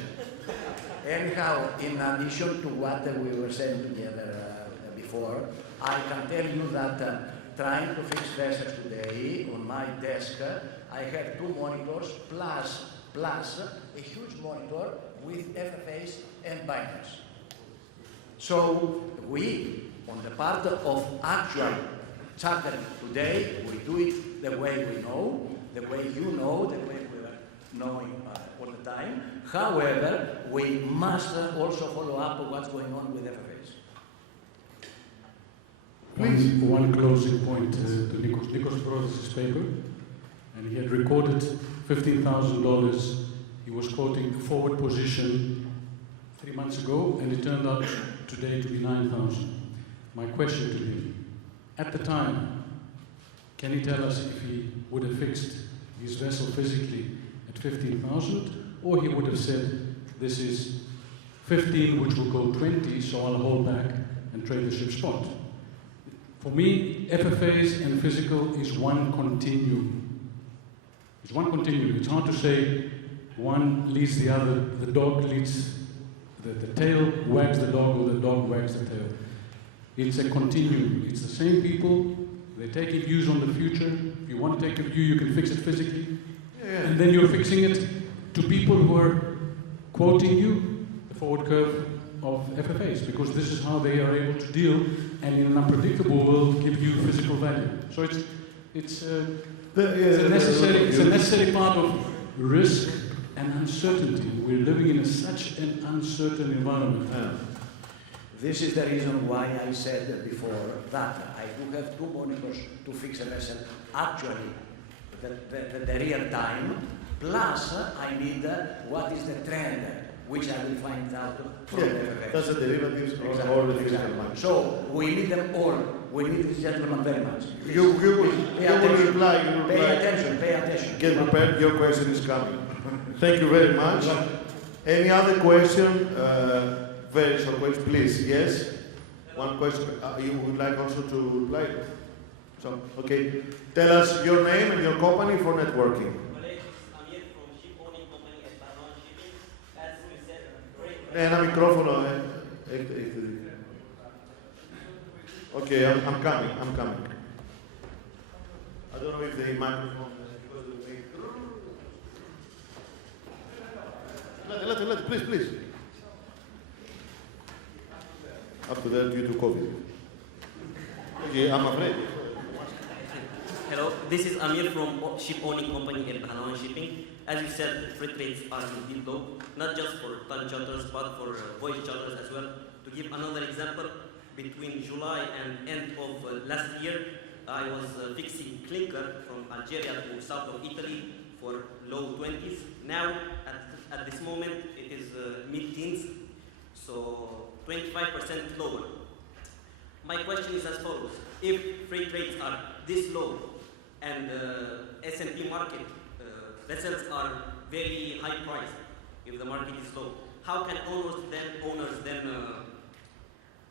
Anyhow, in addition to what we were saying together before, I can tell you that trying to fix vessels today, on my desk, I have 2 monitors plus a huge monitor with FFAs and binders. So we, on the part of actual chartering today, we do it the way we know, the way you know, the way we are knowing all the time. However, we must also follow up what's going on with FFAs. One closing point to Nikos. Nikos brought us his paper, and he had recorded $15,000. He was quoting forward position 3 months ago, and it turned out today to be 9,000. My question to him, at the time, can he tell us if he would have fixed his vessel physically at 15,000, or he would have said, this is 15, which will go 20, so I'll hold back and trade the ship spot? For me, FFAs and physical is one continuum. It's one continuum. It's hard to say one leads the other, the dog leads, the tail wags the dog, or the dog wags the tail. It's a continuum. It's the same people. They're taking views on the future. If you want to take a view, you can fix it physically. And then you're fixing it to people who are quoting you the forward curve of FFAs, because this is how they are able to deal, and in an unpredictable world, give you physical value. So it's a necessary part of risk and uncertainty. We're living in such an uncertain environment. This is the reason why I said before that I do have 2 monitors to fix a vessel. Actually, the real time, plus I need what is the trend, which I will find out from the FFA. That's the derivatives Exactly, or the physical exactly. market. So we need them all. We need this gentleman very much. You will reply. Pay attention, pay attention. Get prepared, your question is coming. Thank you very much. Any other question? Very short question, please. Yes? One question. You would like also to reply? So, okay. Tell us your name and your company for networking. Ένα μικρόφωνο, Okay, I'm coming. I don't know if the microphone Let, please. Up to there due to COVID. Okay, I'm afraid. Hello, this is Amir from ship owning company El Bahrain Shipping. As you said, freight rates are indeed low, not just for ton charters, but for voyage charters as well. To give another example, between July and end of last year, I was fixing clinker from Algeria to south of Italy for low 20s. Now, at this moment, it is mid-teens, so 25% lower. My question is as follows. If freight rates are this low and S&P market vessels are very high priced, if the market is low, how can owners then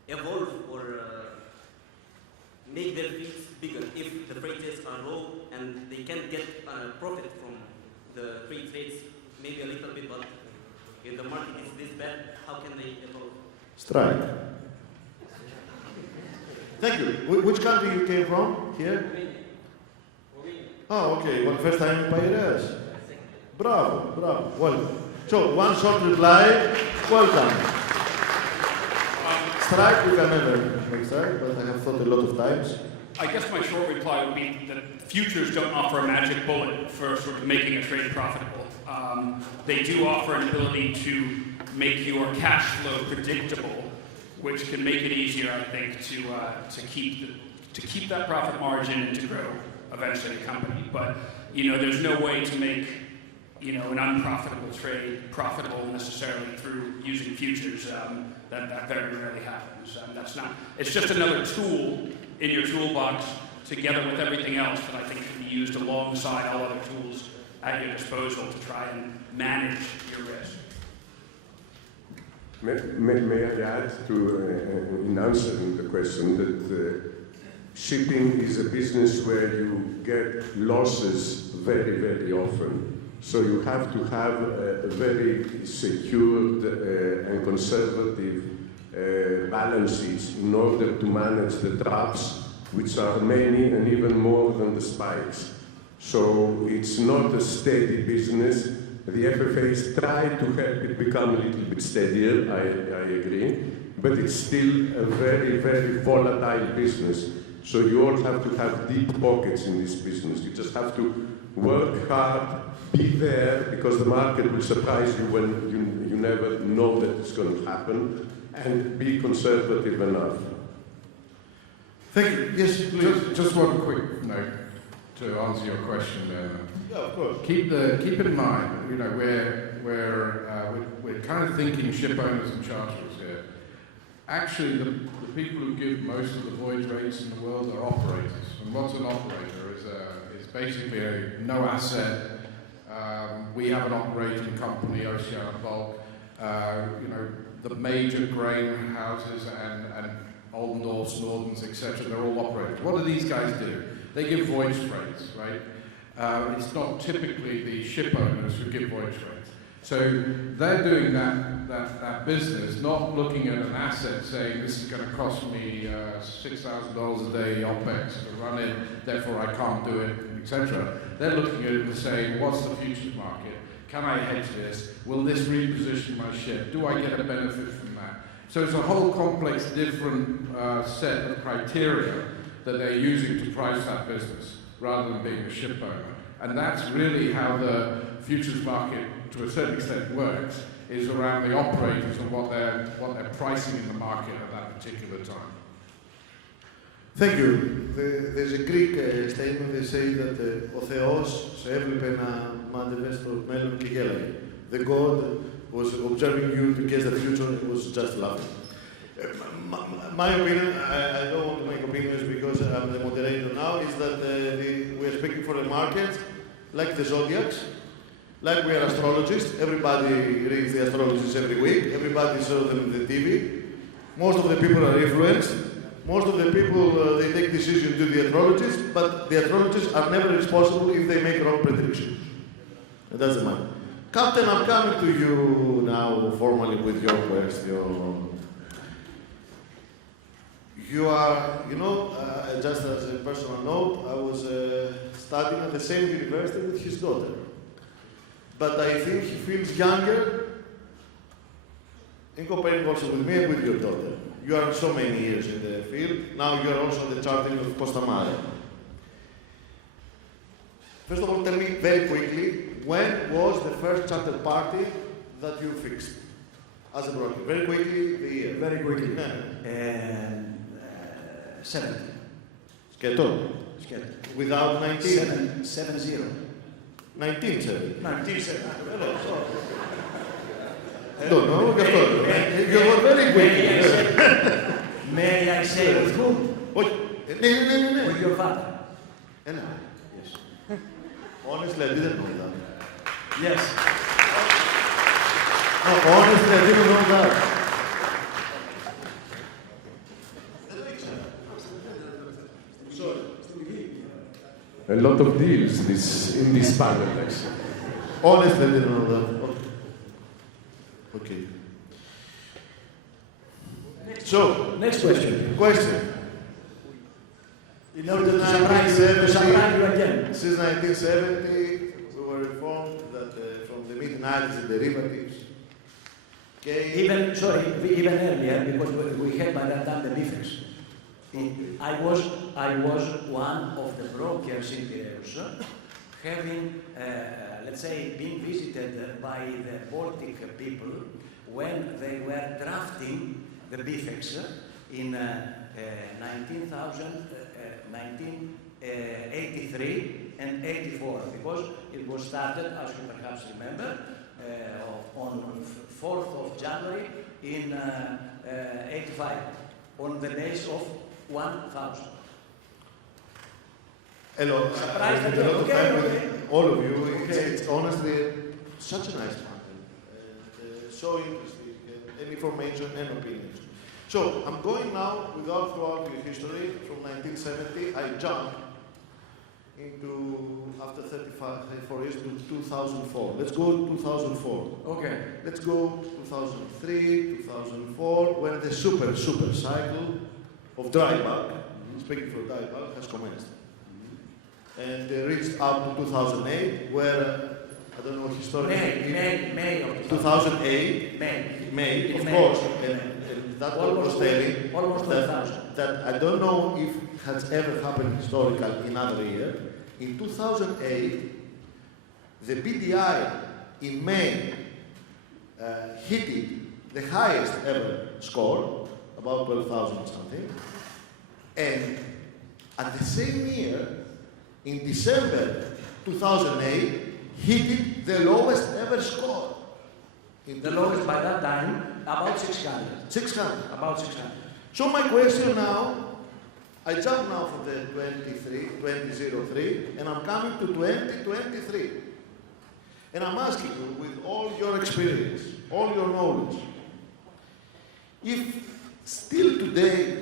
evolve or make their fleets bigger if the freight rates are low and they can get profit from the freight rates maybe a little bit, but if the market is this bad, how can they evolve? Strike. Thank you. Which country you came from? Here? Oh, okay. Well, first time in Piraeus. Bravo. Well, so one short reply. Welcome. Strike, we can never make strike, but I have thought a lot of times. I guess my short reply would be that futures don't offer a magic bullet for sort of making a trade profitable. They do offer an ability to make your cash flow predictable, which can make it easier, I think, to keep that profit margin and to grow eventually a company. But there's no way to make an unprofitable trade profitable necessarily through using futures. That very rarely happens. That's not. It's just another tool in your toolbox, together with everything else that I think can be used alongside all other tools at your disposal to try and manage your risk. May I add to, in answering the question, that shipping is a business where you get losses very, very often. So you have to have a very secured and conservative balance sheets in order to manage the traps, which are many and even more than the spikes. So it's not a steady business. The FFAs try to help it become a little bit steadier, I agree, but it's still a very, very volatile business. So you all have to have deep pockets in this business. You just have to work hard, be there, because the market will surprise you when you never know that it's going to happen, and be conservative enough. Thank you. Yes, please. Just one quick note to answer your question there. Yeah, of course. Keep in mind, we're kind of thinking ship owners and charterers here. Actually, the people who give most of the voyage rates in the world are operators. And what's an operator? Is basically no asset. We have an operating company, Oceana Bulk. The major grain houses and Oldendorfs, Nordens, etc. They're all operators. What do these guys do? They give voyage rates, right? It's not typically the ship owners who give voyage rates. So they're doing that business, not looking at an asset saying this is going to cost me $6,000 a day OPEX to run it, therefore I can't do it, etc. They're looking at it and saying, what's the futures market? Can I hedge this? Will this reposition my ship? Do I get a benefit from that? So it's a whole complex, different set of criteria that they're using to price that business, rather than being a ship owner. And that's really how the futures market to a certain extent works is around the operators and what they're pricing in the market at that particular time. Thank you. There's a Greek statement, they say that ο Θεός σε έβλεπε να μάντευε στο μέλλον και γέλαγε. The God was observing you to guess the future and was just laughing. My opinion, I don't want to make opinions because I'm the moderator now, is that we are speaking for the market, like the zodiacs, like we are astrologists. Everybody reads the astrologists every week. Everybody saw them on the TV. Most of the people are influenced. Most of the people, they take decisions to the astrologists, but the astrologists are never responsible if they make wrong predictions. And that's the matter. Captain, I'm coming to you now formally with your question. You are, just as a personal note, I was studying at the same university with his daughter. But I think he feels younger in comparing also with me and with your daughter. You are so many years in the field. Now you are also the chartering of Costa Mare. First of all, tell me very quickly, when was the first charter party that you fixed as a broker? Very quickly, the year. Very quickly. Yeah. 70. Σκέτο. Without 19? 70. 1970. 1970. No, you were very quick. May I say with whom? No. With your father. Yes. Honestly, I didn't know that. Yes. No, honestly, I didn't know that. A lot of deals in this panel, actually. Honestly, I didn't know that. Okay. So, Next question. In order to surprise you again. Since 1970, we were informed that from the mid-90s, the derivatives came. Even earlier, because we had by that time the BIFEX. I was one of the brokers in Piraeus, having, let's say, been visited by the Baltic people when they were drafting the BIFEX in 1983 and 84, because it was started, as you perhaps remember, on 4th of January in 85, on the base of 1,000. Hello, Surprised a again. lot of time with Okay. all of you. It's honestly such a nice panel, so interesting, and information and opinions. So I'm going now, without throughout your history, from 1970, I jumped into, after 34 years, to 2004. Let's go to 2004. Okay. Let's go 2003, 2004, when the super cycle of dry bulk, speaking for dry bulk, has commenced. And reached up to 2008, where, I don't know historically... May of 2008. May, of course. And that was telling almost 1,000. that I don't know if it has ever happened historically in other year. In 2008, the BDI in May hit the highest ever score, about 12,000 something. And at the same year, in December 2008, hit the lowest ever score. The lowest by that time, about 600. 600. About 600. So my question now, I jump now from the 2003, and I'm coming to 2023. And I'm asking you, with all your experience, all your knowledge, if still today,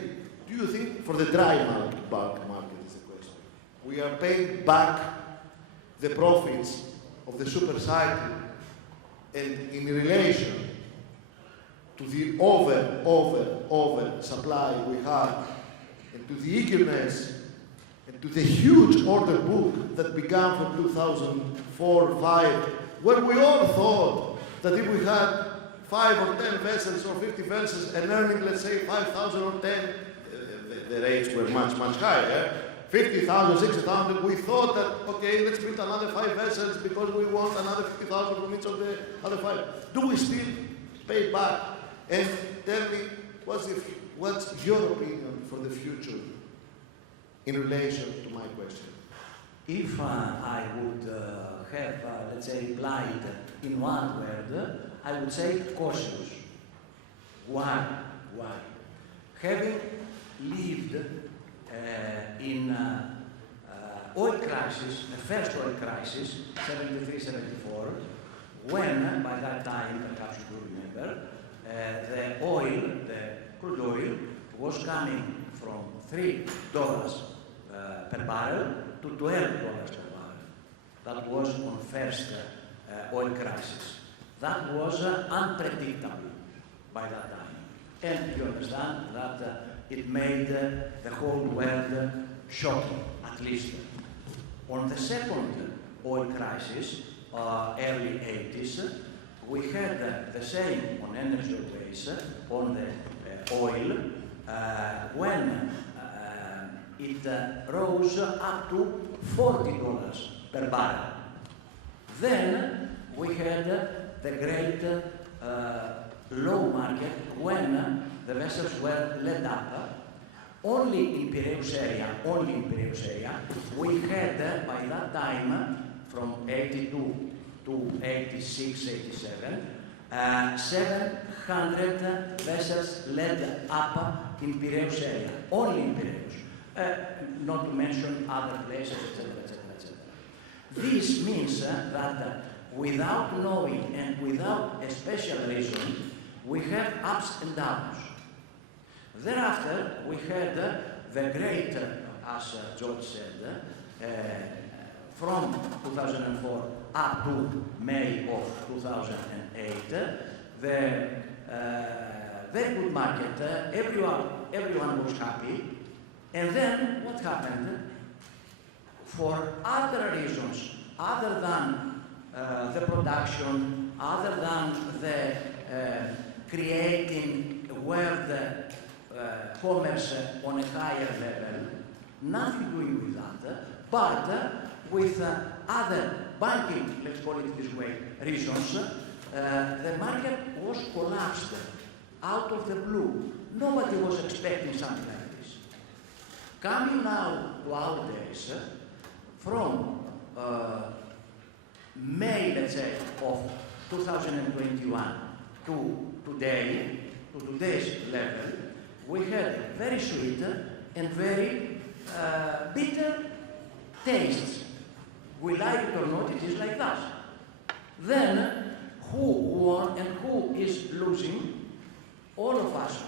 do you think, for the dry bulk market is the question, we are paying back the profits of the super cycle, and in relation to the over supply we have, and to the eagerness, and to the huge order book that began from 2004-5, where we all thought that if we had 5 or 10 vessels or 50 vessels and earning, let's say, 5,000 or 10, the rates were much higher, 50,000, 60,000, we thought that, okay, let's build another 5 vessels because we want another 50,000 from each of the other 5. Do we still pay back? And tell me, what's your opinion for the future in relation to my question? If I would have, let's say, replied in one word, I would say cautious. Why? Why? Having lived in oil crisis, the first oil crisis, 73, 74, when, by that time, perhaps you do remember, the oil, the crude oil, was coming from $3 per barrel to $12 per barrel. That was on first oil crisis. That was unpredictable by that time. And you understand that it made the whole world shocking, at least. On the second oil crisis, early 80s, we had the same on energy base, on the oil, when it rose up to $40 per barrel. Then we had the great low market when the vessels were let up. Only in Piraeus area, we had by that time, from 82 to 86, 87, 700 vessels led up in Piraeus area, only in Piraeus, not to mention other places, etc., etc., etc. This means that without knowing and without a special reason, we have ups and downs. Thereafter, we had the great, as George said, from 2004 up to May of 2008, the very good market, everyone was happy. And then what happened? For other reasons, other than the production, other than the creating world commerce on a higher level, nothing doing with that, but with other banking, let's call it this way, reasons, the market was collapsed out of the blue. Nobody was expecting something like this. Coming now to our days, from May, let's say, of 2021 to today, to today's level, we had very sweet and very bitter tastes. We like it or not, it is like that. Then, who won and who is losing? All of us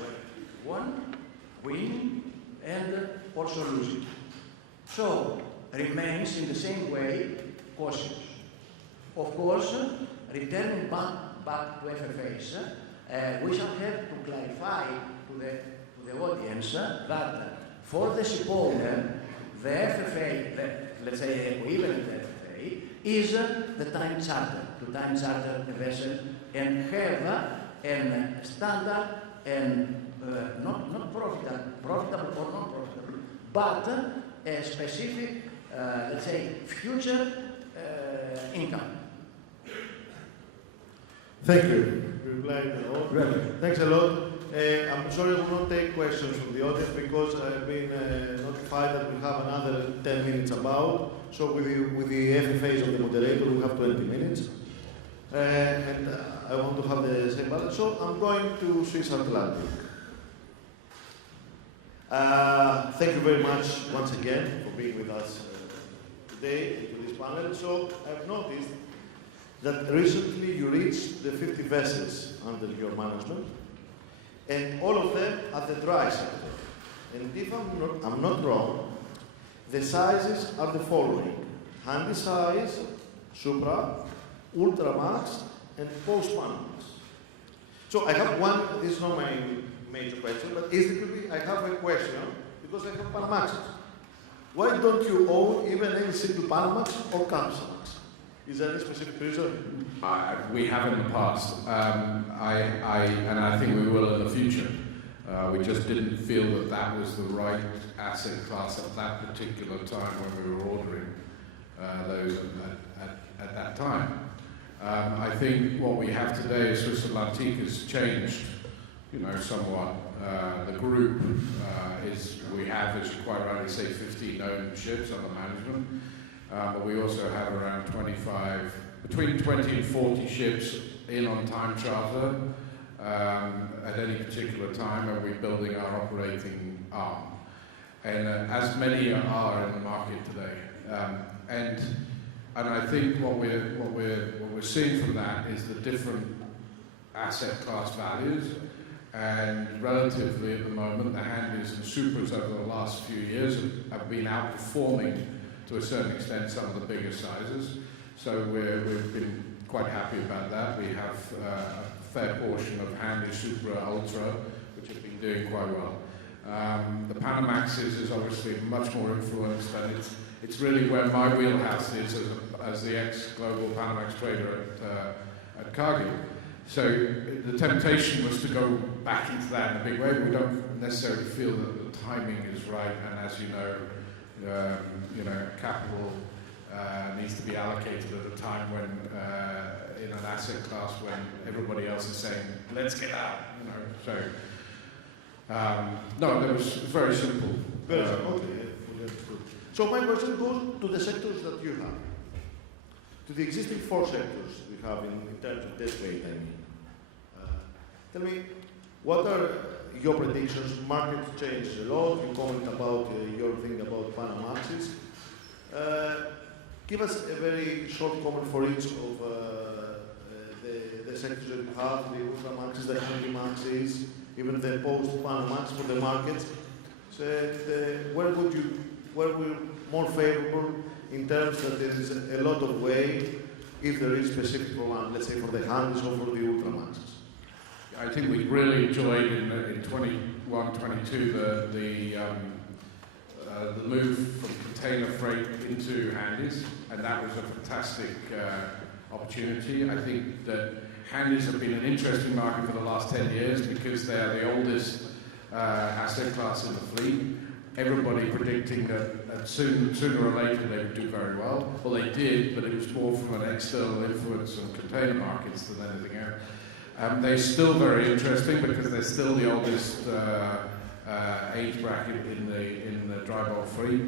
won, winning, and also losing. So, remains in the same way cautious. Of course, returning back to FFAs, we shall have to clarify to the audience that for the shipowner, the FFA, let's say the equivalent FFA, is the time charter, to time charter the vessel and have a standard and not profitable or non-profitable, but a specific, let's say, future income. Thank you. Thanks a lot. I'm sorry I will not take questions from the audience because I've been notified that we have another 10 minutes about. So with the FFAs of the moderator, we have 20 minutes. And I want to have the same balance. So I'm going to Swiss Atlantic. Thank you very much once again for being with us today to this panel. So I've noticed that recently you reached the 50 vessels under your management, and all of them at the dry sector. And if I'm not wrong, the sizes are the following: handy-size, Supra, Ultramax, and Post-Panamax. So I have one, this is not my major question, but basically I have a question because I have Panamaxes. Why don't you own even any single Panamax or Kamsamax? Is there any specific reason? We have in the past, and I think we will in the future. We just didn't feel that that was the right asset class at that particular time when we were ordering those at that time. I think what we have today is Swiss Atlantique has changed, somewhat. The group we have, as you quite rightly say, 15 owned ships under management, but we also have around between 20 and 40 ships in on time charter at any particular time, and we're building our operating arm. And as many are in the market today. And I think what we're seeing from that is the different asset class values, and relatively at the moment the Handys and Supras over the last few years have been outperforming to a certain extent some of the bigger sizes. So we've been quite happy about that. We have a fair portion of Handy, Supra, Ultra, which have been doing quite well. The Panamaxes is obviously much more influenced, and it's really where my wheelhouse is as the ex-global Panamax trader at Cargill. So the temptation was to go back into that in a big way, but we don't necessarily feel that the timing is right, and as you know, capital needs to be allocated at a time when, in an asset class, when everybody else is saying, let's get out, So, no, that was very simple. Very simple, okay. So my question goes to the sectors that you have, to the existing 4 sectors we have in terms of desk rate, I mean. Tell me, what are your predictions? Market changes a lot. You comment about your thing about Panamaxes. Give us a very short comment for each of the sectors that you have, the Ultramaxes, the Handymaxes, even the post-Panamax for the markets. So, where will more favorable in terms that there is a lot of weight, if there is specific for one, let's say for the Handys or for the Ultramaxes? I think we really enjoyed in 21, 22 the move from container freight into Handys, and that was a fantastic opportunity. I think that Handys have been an interesting market for the last 10 years because they are the oldest asset class in the fleet. Everybody predicting that sooner or later they would do very well. Well, they did, but it was more from an external influence on container markets than anything else. They're still very interesting because they're still the oldest age bracket in the dry bulk fleet.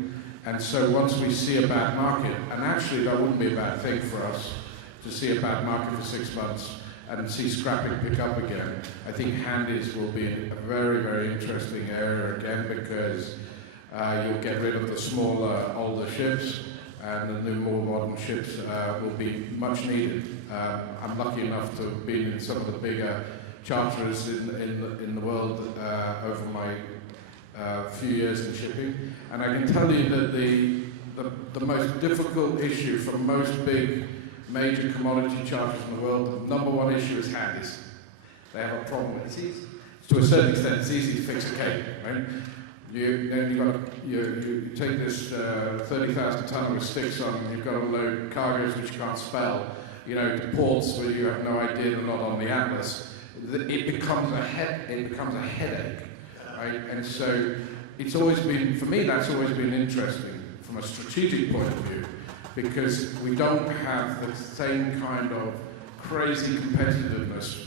And so once we see a bad market, and actually that wouldn't be a bad thing for us to see a bad market for 6 months and see scrapping pick up again, I think Handys will be a very, very interesting area again because you'll get rid of the smaller, older ships, and the new, more modern ships will be much needed. I'm lucky enough to have been in some of the bigger charterers in the world over my few years in shipping, and I can tell you that the most difficult issue for most big major commodity charters in the world, the number one issue is Handys. They have a problem with it. To a certain extent, it's easy to fix a cake, right? You take this 30,000 ton with sticks on, and you've got to load cargoes which you can't spell, to ports where you have no idea they're not on the atlas. It becomes a headache, right? And so it's always been, for me, that's always been interesting from a strategic point of view, because we don't have the same kind of crazy competitiveness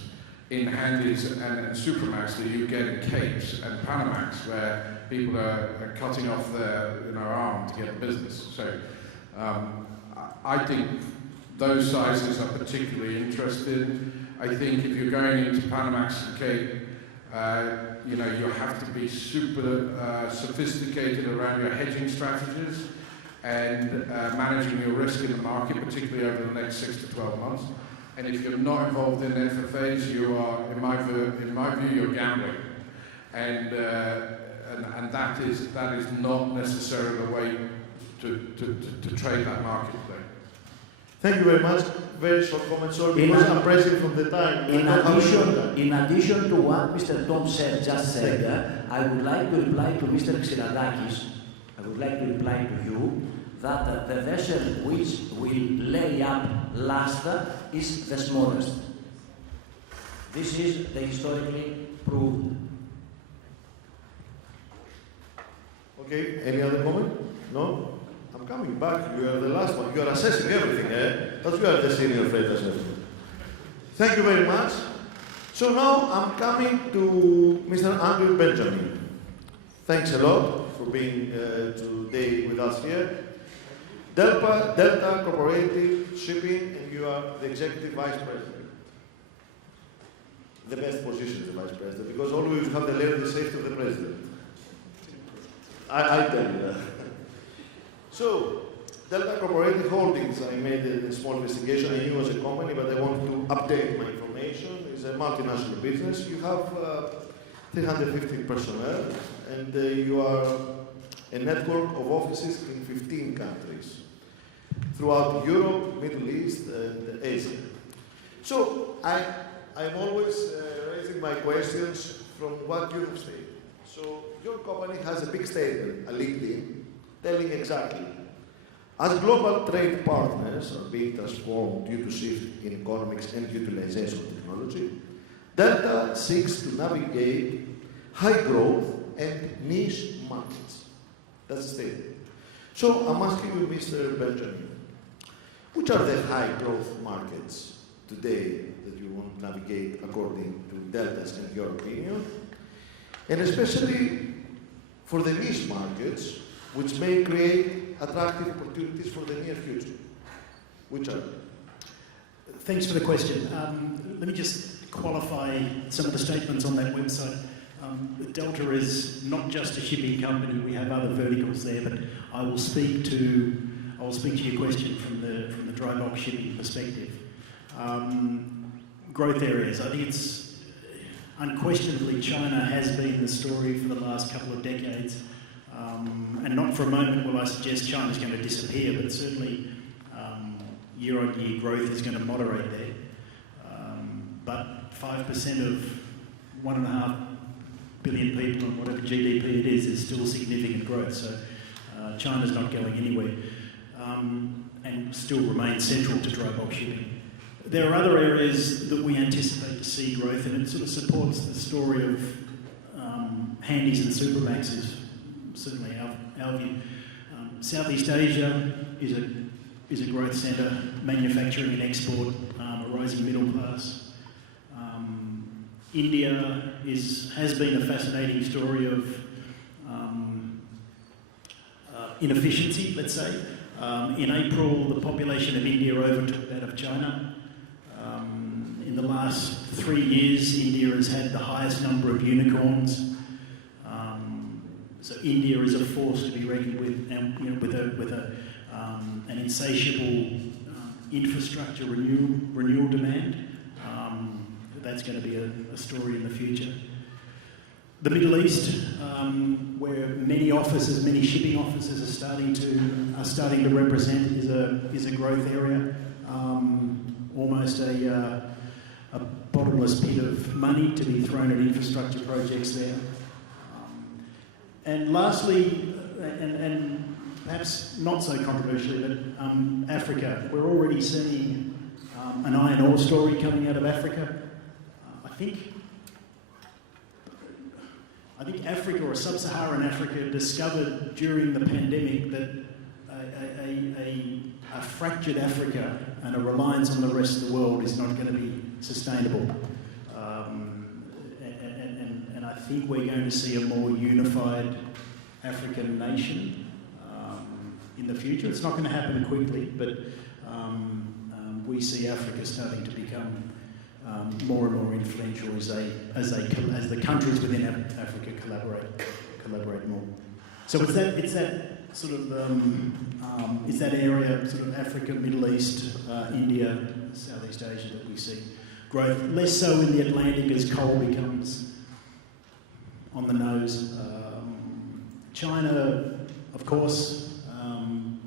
in Handys and Supramax that you get in Capes and Panamax, where people are cutting off their arm to get business. So I think those sizes are particularly interesting. I think if you're going into Panamax and Cape, you have to be super sophisticated around your hedging strategies and managing your risk in the market, particularly over the next 6 to 12 months. And if you're not involved in FFAs, you are, in my view, you're gambling. And that is not necessarily the way to trade that market today. Thank you very much. Very short comment. Sorry, because I'm pressing from the time. In addition to what Mr. Tom just said, I would like to reply to Mr. Xyladakis. I would like to reply to you that the vessel which will lay up last is the smallest. This is the historically proved Okay, any other comment? No? I'm coming back. You are the last one. You are assessing everything, eh? But you are the senior freight assessor. Thank you very much. So now I'm coming to Mr. Andrew Benjamin. Thanks a lot for being today with us here. Delta Corporative Shipping, and you are the Executive Vice President. The best position is the Vice President, because always you have the layer of the safety of the President. I tell you that. So, Delta Corporative Holdings, I made a small investigation. I knew it was a company, but I wanted to update my information. It's a multinational business. You have 350 personnel, and you are a network of offices in 15 countries throughout Europe, Middle East, and Asia. So I'm always raising my questions from what you have stated. So your company has a big statement, a LinkedIn, telling exactly, as global trade partners are being transformed due to shift in economics and utilization of technology, Delta seeks to navigate high growth and niche markets. That's the statement. So I'm asking you, Mr. Benjamin, which are the high growth markets today that you want to navigate according to Delta's and your opinion? And especially for the niche markets, which may create attractive opportunities for the near future. Which are? Thanks for the question. Let me just qualify some of the statements on that website. Delta is not just a shipping company. We have other verticals there, but I will speak to your question from the dry bulk shipping perspective. Growth areas. I think it's unquestionably China has been the story for the last couple of decades, and not for a moment will I suggest China's going to disappear, but certainly year-on-year growth is going to moderate there. But 5% of 1.5 billion people and whatever GDP it is still significant growth. So China's not going anywhere, and still remains central to dry bulk shipping. There are other areas that we anticipate to see growth, and it sort of supports the story of handies and supermaxes, certainly our view. Southeast Asia is a growth centre, manufacturing and export, a rising middle class. India has been a fascinating story of inefficiency, let's say. In April, the population of India overtook that of China. In the last 3 years, India has had the highest number of unicorns. So India is a force to be reckoned with, and with an insatiable infrastructure renewal demand. That's going to be a story in the future. The Middle East, where many shipping offices are starting to represent, is a growth area. Almost a bottomless pit of money to be thrown at infrastructure projects there. And lastly, and perhaps not so controversially, but Africa. We're already seeing an iron ore story coming out of Africa. I think Africa, or sub-Saharan Africa, discovered during the pandemic that a fractured Africa and a reliance on the rest of the world is not going to be sustainable. And I think we're going to see a more unified African nation in the future. It's not going to happen quickly, but we see Africa starting to become more and more influential as the countries within Africa collaborate more. So it's that sort of it's that area, sort of Africa, Middle East, India, Southeast Asia, that we see growth. Less so in the Atlantic as coal becomes on the nose. China, of course,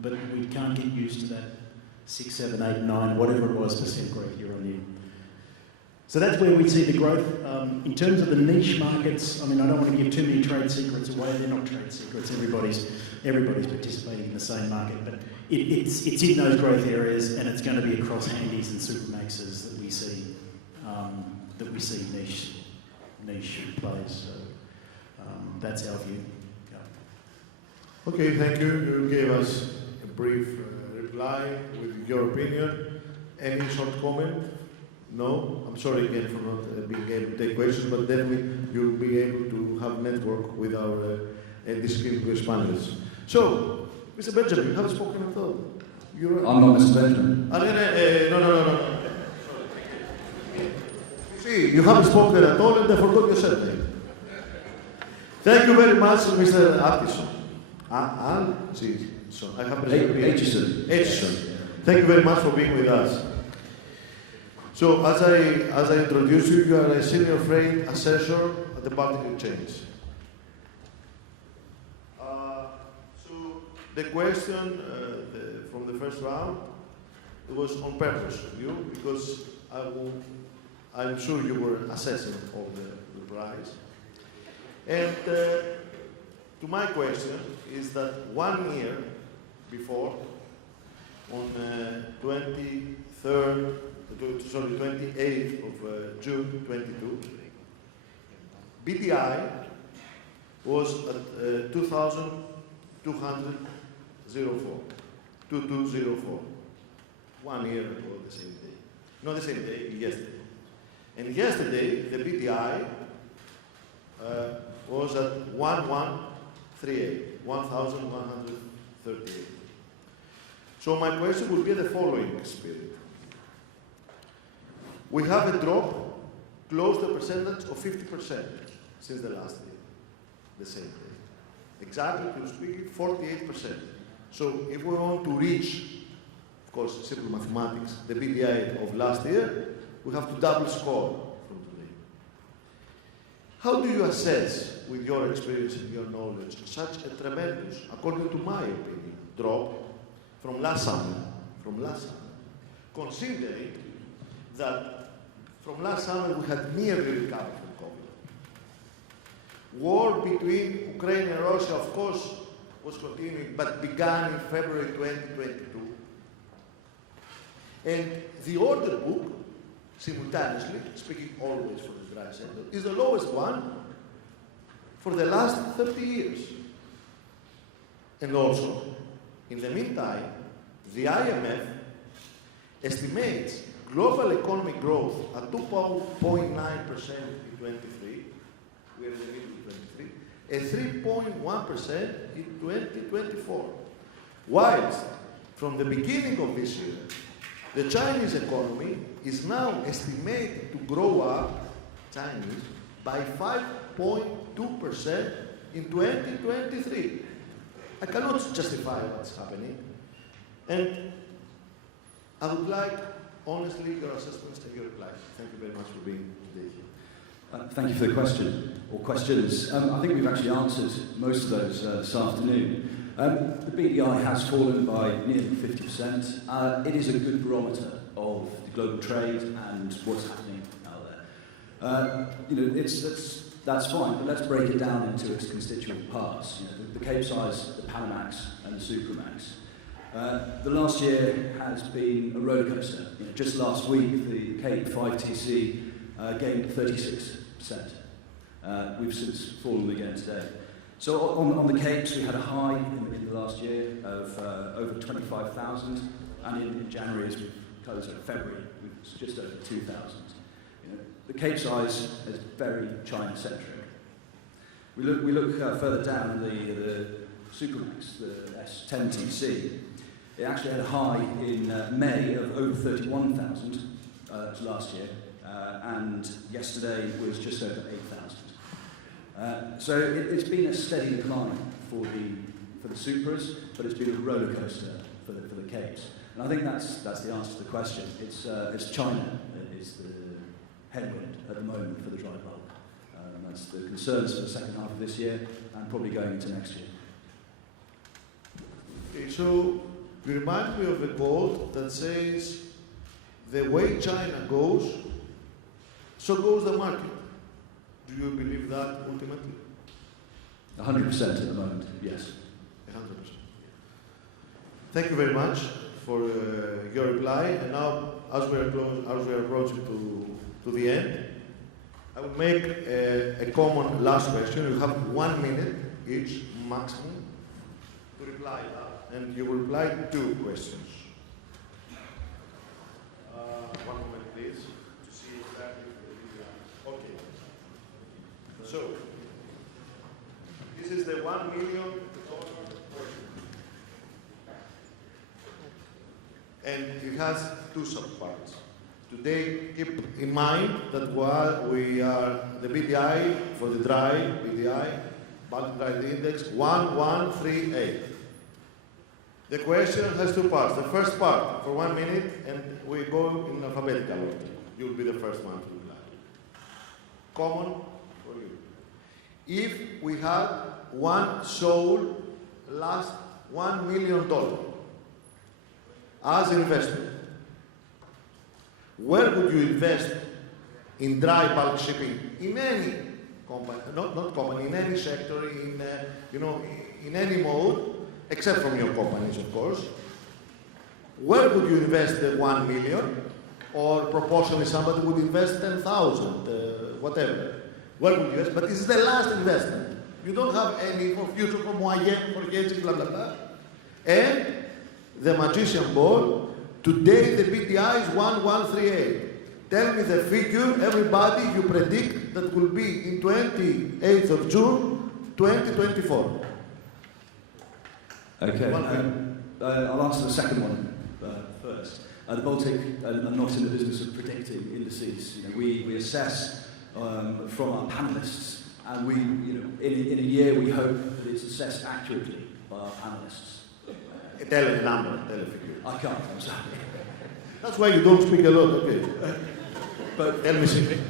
but we can't get used to that 6, 7, 8, 9, whatever it was, % growth year on year. So that's where we see the growth. In terms of the niche markets, I mean, I don't want to give too many trade secrets away. They're not trade secrets. Everybody's participating in the same market, but it's in those growth areas, and it's going to be across handies and supermaxes that we see niche plays. So that's our view. Okay, thank you. You gave us a brief reply with your opinion. Any short comment? No? I'm sorry again for not being able to take questions, but definitely you'll be able to have network with our distinguished panelists. So, Mr. Benjamin, you haven't spoken at all. I'm not Mr. Benjamin. No. See, you haven't spoken at all and I forgot your surname. Thank you very much, Mr. Atkinson. So I have Aitchison. Thank you very much for being with us. So, as I introduce you, you are a senior freight assessor at the Baltic Exchange. So, the question from the first round, it was on purpose for you, because I'm sure you were assessing all the price. And to my question is that 1 year before, on 28th of June 22, BDI was at 2204. 1 year ago, the same day. Not the same day, yesterday. And yesterday, the BDI was at 1138. So my question would be the following, Spirit. We have a drop close to a percentage of 50% since the last day, the same day. Exactly, to speak, 48%. So if we want to reach, of course, simple mathematics, the BDI of last year, we have to double score from today. How do you assess, with your experience and your knowledge, such a tremendous, according to my opinion, drop from last summer, considering that from last summer we had nearly recovered from COVID. War between Ukraine and Russia, of course, was continuing, but began in February 2022. And the order book, simultaneously, speaking always for the dry sector, is the lowest one for the last 30 years. And also, in the meantime, the IMF estimates global economic growth at 2.9% in 23, we are in the middle of 23, and 3.1% in 2024. Whilst, from the beginning of this year, the Chinese economy is now estimated to grow up, by 5.2% in 2023. I cannot justify what's happening. And I would like, honestly, your assessments and your reply. Thank you very much for being today here. Thank you for the question, or questions. I think we've actually answered most of those this afternoon. The BDI has fallen by nearly 50%. It is a good barometer of the global trade and what's happening out there. That's fine, but let's break it down into its constituent parts. The Capesize, the Panamax, and the Supramax. The last year has been a roller coaster. Just last week, the Cape 5TC gained 36%. We've since fallen again today. So on the Capes, we had a high in the last year of over 25,000, and in January, as we closed out February, it was just over 2,000. The Capesize is very China-centric. We look further down the Supramax, the S10TC. It actually had a high in May of over 31,000 last year, and yesterday was just over 8,000. So it's been a steady decline for the Supras, but it's been a roller coaster for the Capes. And I think that's the answer to the question. It's China that is the headwind at the moment for the dry bulk. That's the concerns for the second half of this year and probably going into next year. Okay, so you remind me of a quote that says, the way China goes, so goes the market. Do you believe that ultimately? 100% at the moment, yes. 100%. Thank you very much for your reply. And now, as we are approaching to the end, I will make a common last question. You have 1 minute each, maximum, to reply that, and you will reply 2 questions. One moment, please, to see exactly the okay. So, this is the $1 million question. And it has 2 subparts. Today, keep in mind that while we are the BDI for the dry, BDI, bulk dry index 1138. The question has 2 parts. The first part for 1 minute, and we go in alphabetical order. You will be the first one to reply. Common for you. If we had one soul last $1 million as an investment, where would you invest in dry bulk shipping in any company, not company, in any sector, in in any mode, except from your companies, of course? Where would you invest the 1 million, or proportionally somebody would invest 10,000, whatever? Where would you invest? But this is the last investment. You don't have any for future, for moyen, for hedging, blah blah blah. And the magician ball. Today the BDI is 1138. Tell me the figure, everybody, you predict that will be in 28th of June, 2024. Okay, I'll answer the second one first. The Baltic are not in the business of predicting indices. We assess from our panelists, and we, in a year we hope that it's assessed accurately by our panelists. Tell a number, tell a figure. I can't, I'm sorry. That's why you don't speak a lot, okay? But tell me something.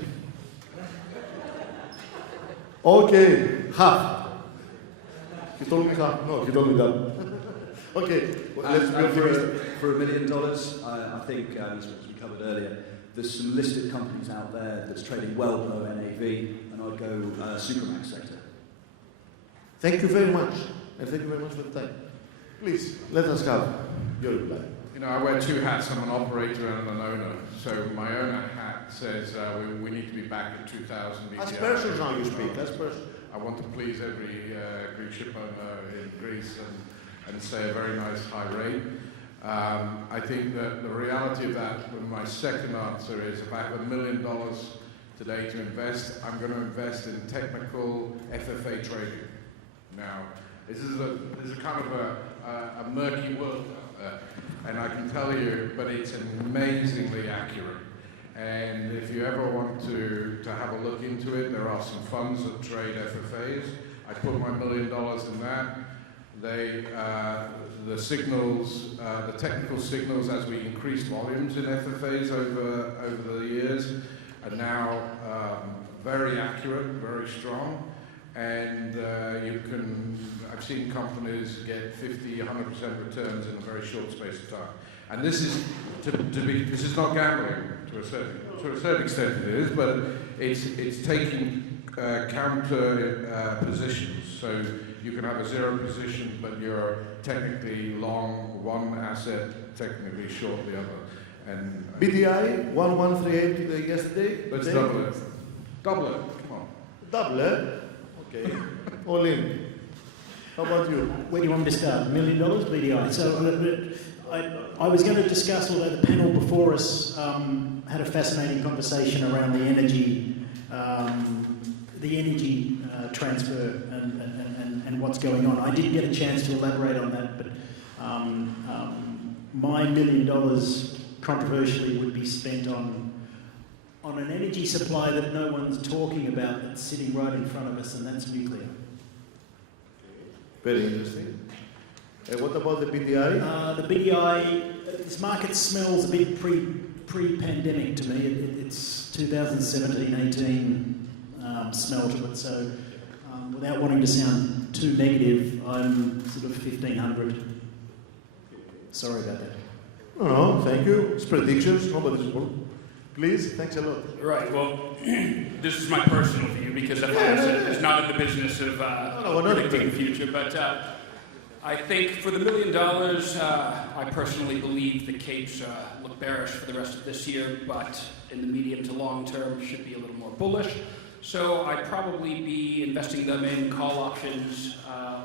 Okay, half. He told me half. No, he told me that. Okay, let's go for $1 million, I think, as we covered earlier, there's some listed companies out there that's trading well below NAV, and I'd go Supermax sector. Thank you very much, and thank you very much for the time. Please, let us have your reply. I wear 2 hats. I'm an operator and an owner. So my owner hat says we need to be back at 2,000 BTR. As persons now you speak, as persons. I want to please every Greek ship owner in Greece and say a very nice high rate. I think that the reality of that, my second answer is if I have $1 million today to invest, I'm going to invest in technical FFA trading. Now, this is a kind of a murky world out there, and I can tell you, but it's amazingly accurate. And if you ever want to have a look into it, there are some funds that trade FFAs. I put my $1 million in that. The signals, the technical signals as we increase volumes in FFAs over the years are now very accurate, very strong. And I've seen companies get 50, 100% returns in a very short space of time. And this is this is not gambling to a certain extent it is, but it's taking counter positions. So you can have a 0 position, but you're technically long one asset, technically short the other. And BDI 1138 yesterday. Let's double it. Double it. Come on. Double it. Okay. All in. How about you? Where do you want me to start? $1 million BDI. So I was going to discuss, although the panel before us had a fascinating conversation around the energy transfer and what's going on. I didn't get a chance to elaborate on that, but my $1 million controversially would be spent on an energy supply that no one's talking about, that's sitting right in front of us, and that's nuclear. Very interesting. What about the BDI? The BDI, this market smells a bit pre-pandemic to me. It's 2017-18 smell to it, so without wanting to sound too negative, I'm sort of 1,500. Sorry about that. No, thank you. It's predictions, nobody's wrong. Please, thanks a lot. Right, well, this is my personal view because it's not in the business of predicting the future, but I think for the $1 million, I personally believe the capes look bearish for the rest of this year, but in the medium to long term should be a little more bullish. So I'd probably be investing them in call options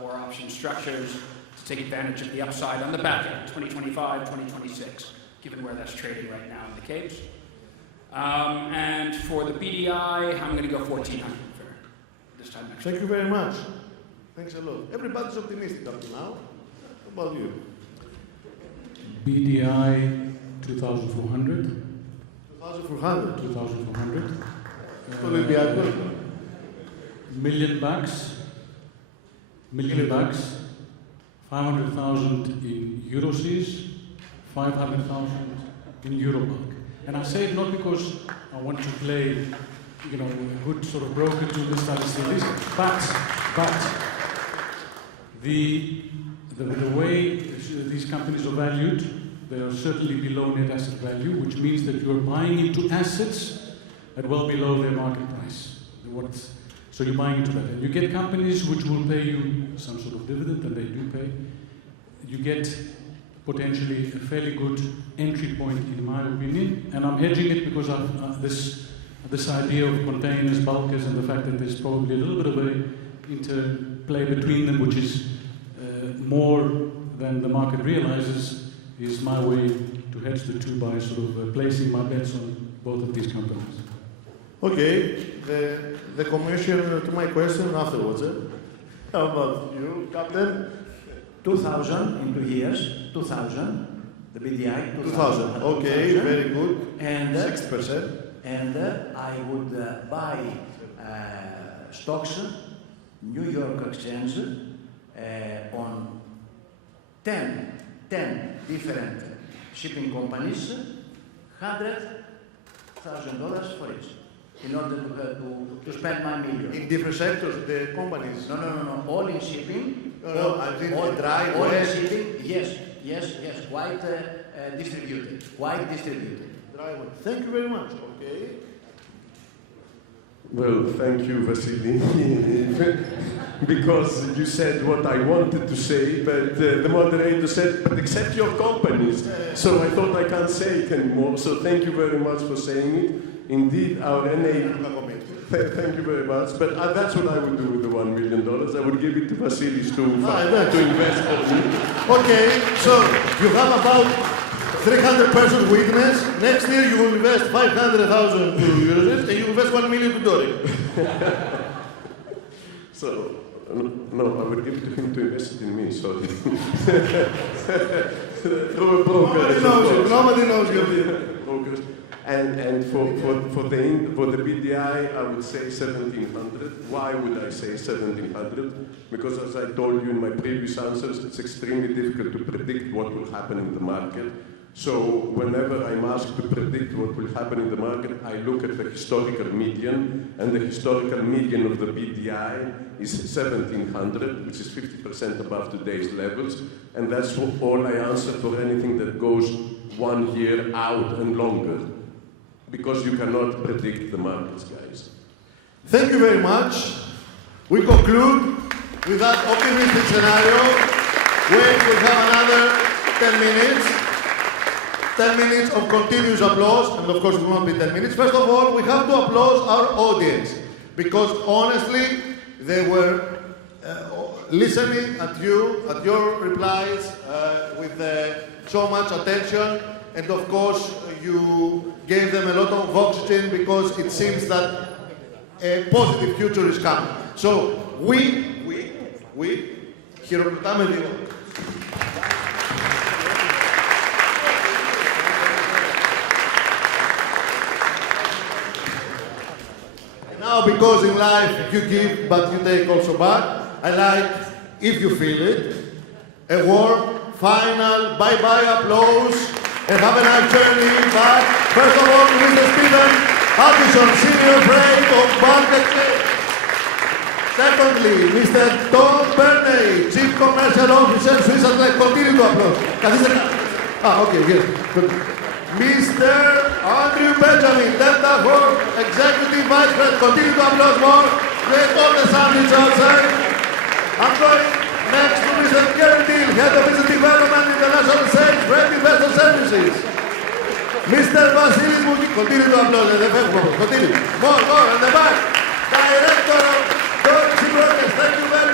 or option structures to take advantage of the upside on the back end, 2025, 2026, given where that's trading right now in the Capes. And for the BDI, I'm going to go 1,400 for this time next year. Thank you very much. Thanks a lot. Everybody's optimistic up to now. How about you? BDI 2,400. 2,400. 2,400. What will be our question? $1 million, 500,000 in Euroseas, 500,000 in Eurobulk. And I say it not because I want to play, a good sort of broker to this statistics, but the way these companies are valued, they are certainly below net asset value, which means that you are buying into assets at well below their market price. So you're buying into that. And you get companies which will pay you some sort of dividend, and they do pay. You get potentially a fairly good entry point, in my opinion. And I'm hedging it because of this idea of containers, bulkers, and the fact that there's probably a little bit of an interplay between them, which is more than the market realizes, is my way to hedge the two by sort of placing my bets on both of these companies. Okay, the commission to my question afterwards. How about you, Captain? 2,000 in 2 years, 2,000, the BDI, 2,000, okay, 2,000. Very good, and 6%. And I would buy stocks, New York Exchange, on 10 different shipping companies, $100,000 for each, in order to spend my million. In different sectors, the companies? No, all in shipping. No, I think all dry, all wet. in shipping, yes, quite distributed. Dry, wet. Thank you very much, okay. Well, thank you, Vasily, because you said what I wanted to say, but the moderator said, but except your companies. So I thought I can't say it anymore, so thank you very much for saying it. Indeed, our NA, thank you very much, but that's what I would do with the $1 million. I would give it to Vasilis to invest for me. Okay, so you have about 300 persons witness. Next year you will invest 500,000 to euros and you invest 1 million to Doric. So, no, I would give it to him to invest it in me, sorry. Through a broker. Nobody knows you. Brokers. And for the BDI, I would say 1,700. Why would I say 1,700? Because as I told you in my previous answers, it's extremely difficult to predict what will happen in the market. So whenever I'm asked to predict what will happen in the market, I look at the historical median, and the historical median of the BDI is 1,700, which is 50% above today's levels, and that's all I answer for anything that goes 1 year out and longer, because you cannot predict the markets, guys. Thank you very much. We conclude with that optimistic scenario. Wait, we have another 10 minutes. 10 minutes of continuous applause, and of course it will not be 10 minutes. First of all, we have to applaud our audience, because honestly, they were listening at you, at your replies, with so much attention, and of course you gave them a lot of oxygen, because it seems that a positive future is coming. So we χειροκροτάμε δύο. Now, because in life you give, but you take also back, I like, if you feel it, a warm, final, bye-bye applause, and have a nice journey back. First of all, to Mr. Stephen Addison, Senior Freight of Barker. Secondly, Mr. Tom Bernay, Chief Commercial Officer, Swiss Atlantic. Continue to applause. Okay, yes. Good. Mr. Andrew Benjamin, Delta Force Executive Vice President. Continue to applause more. Let all the sandwich outside. I'm going next to Mr. Gary Deal, Head of Business Development, International Sales, Freight Investor Services. Mr. Vasilis Mouki, continue to applause. Continue. More, in the back. Director of Deutsche Brokers. Thank you very much.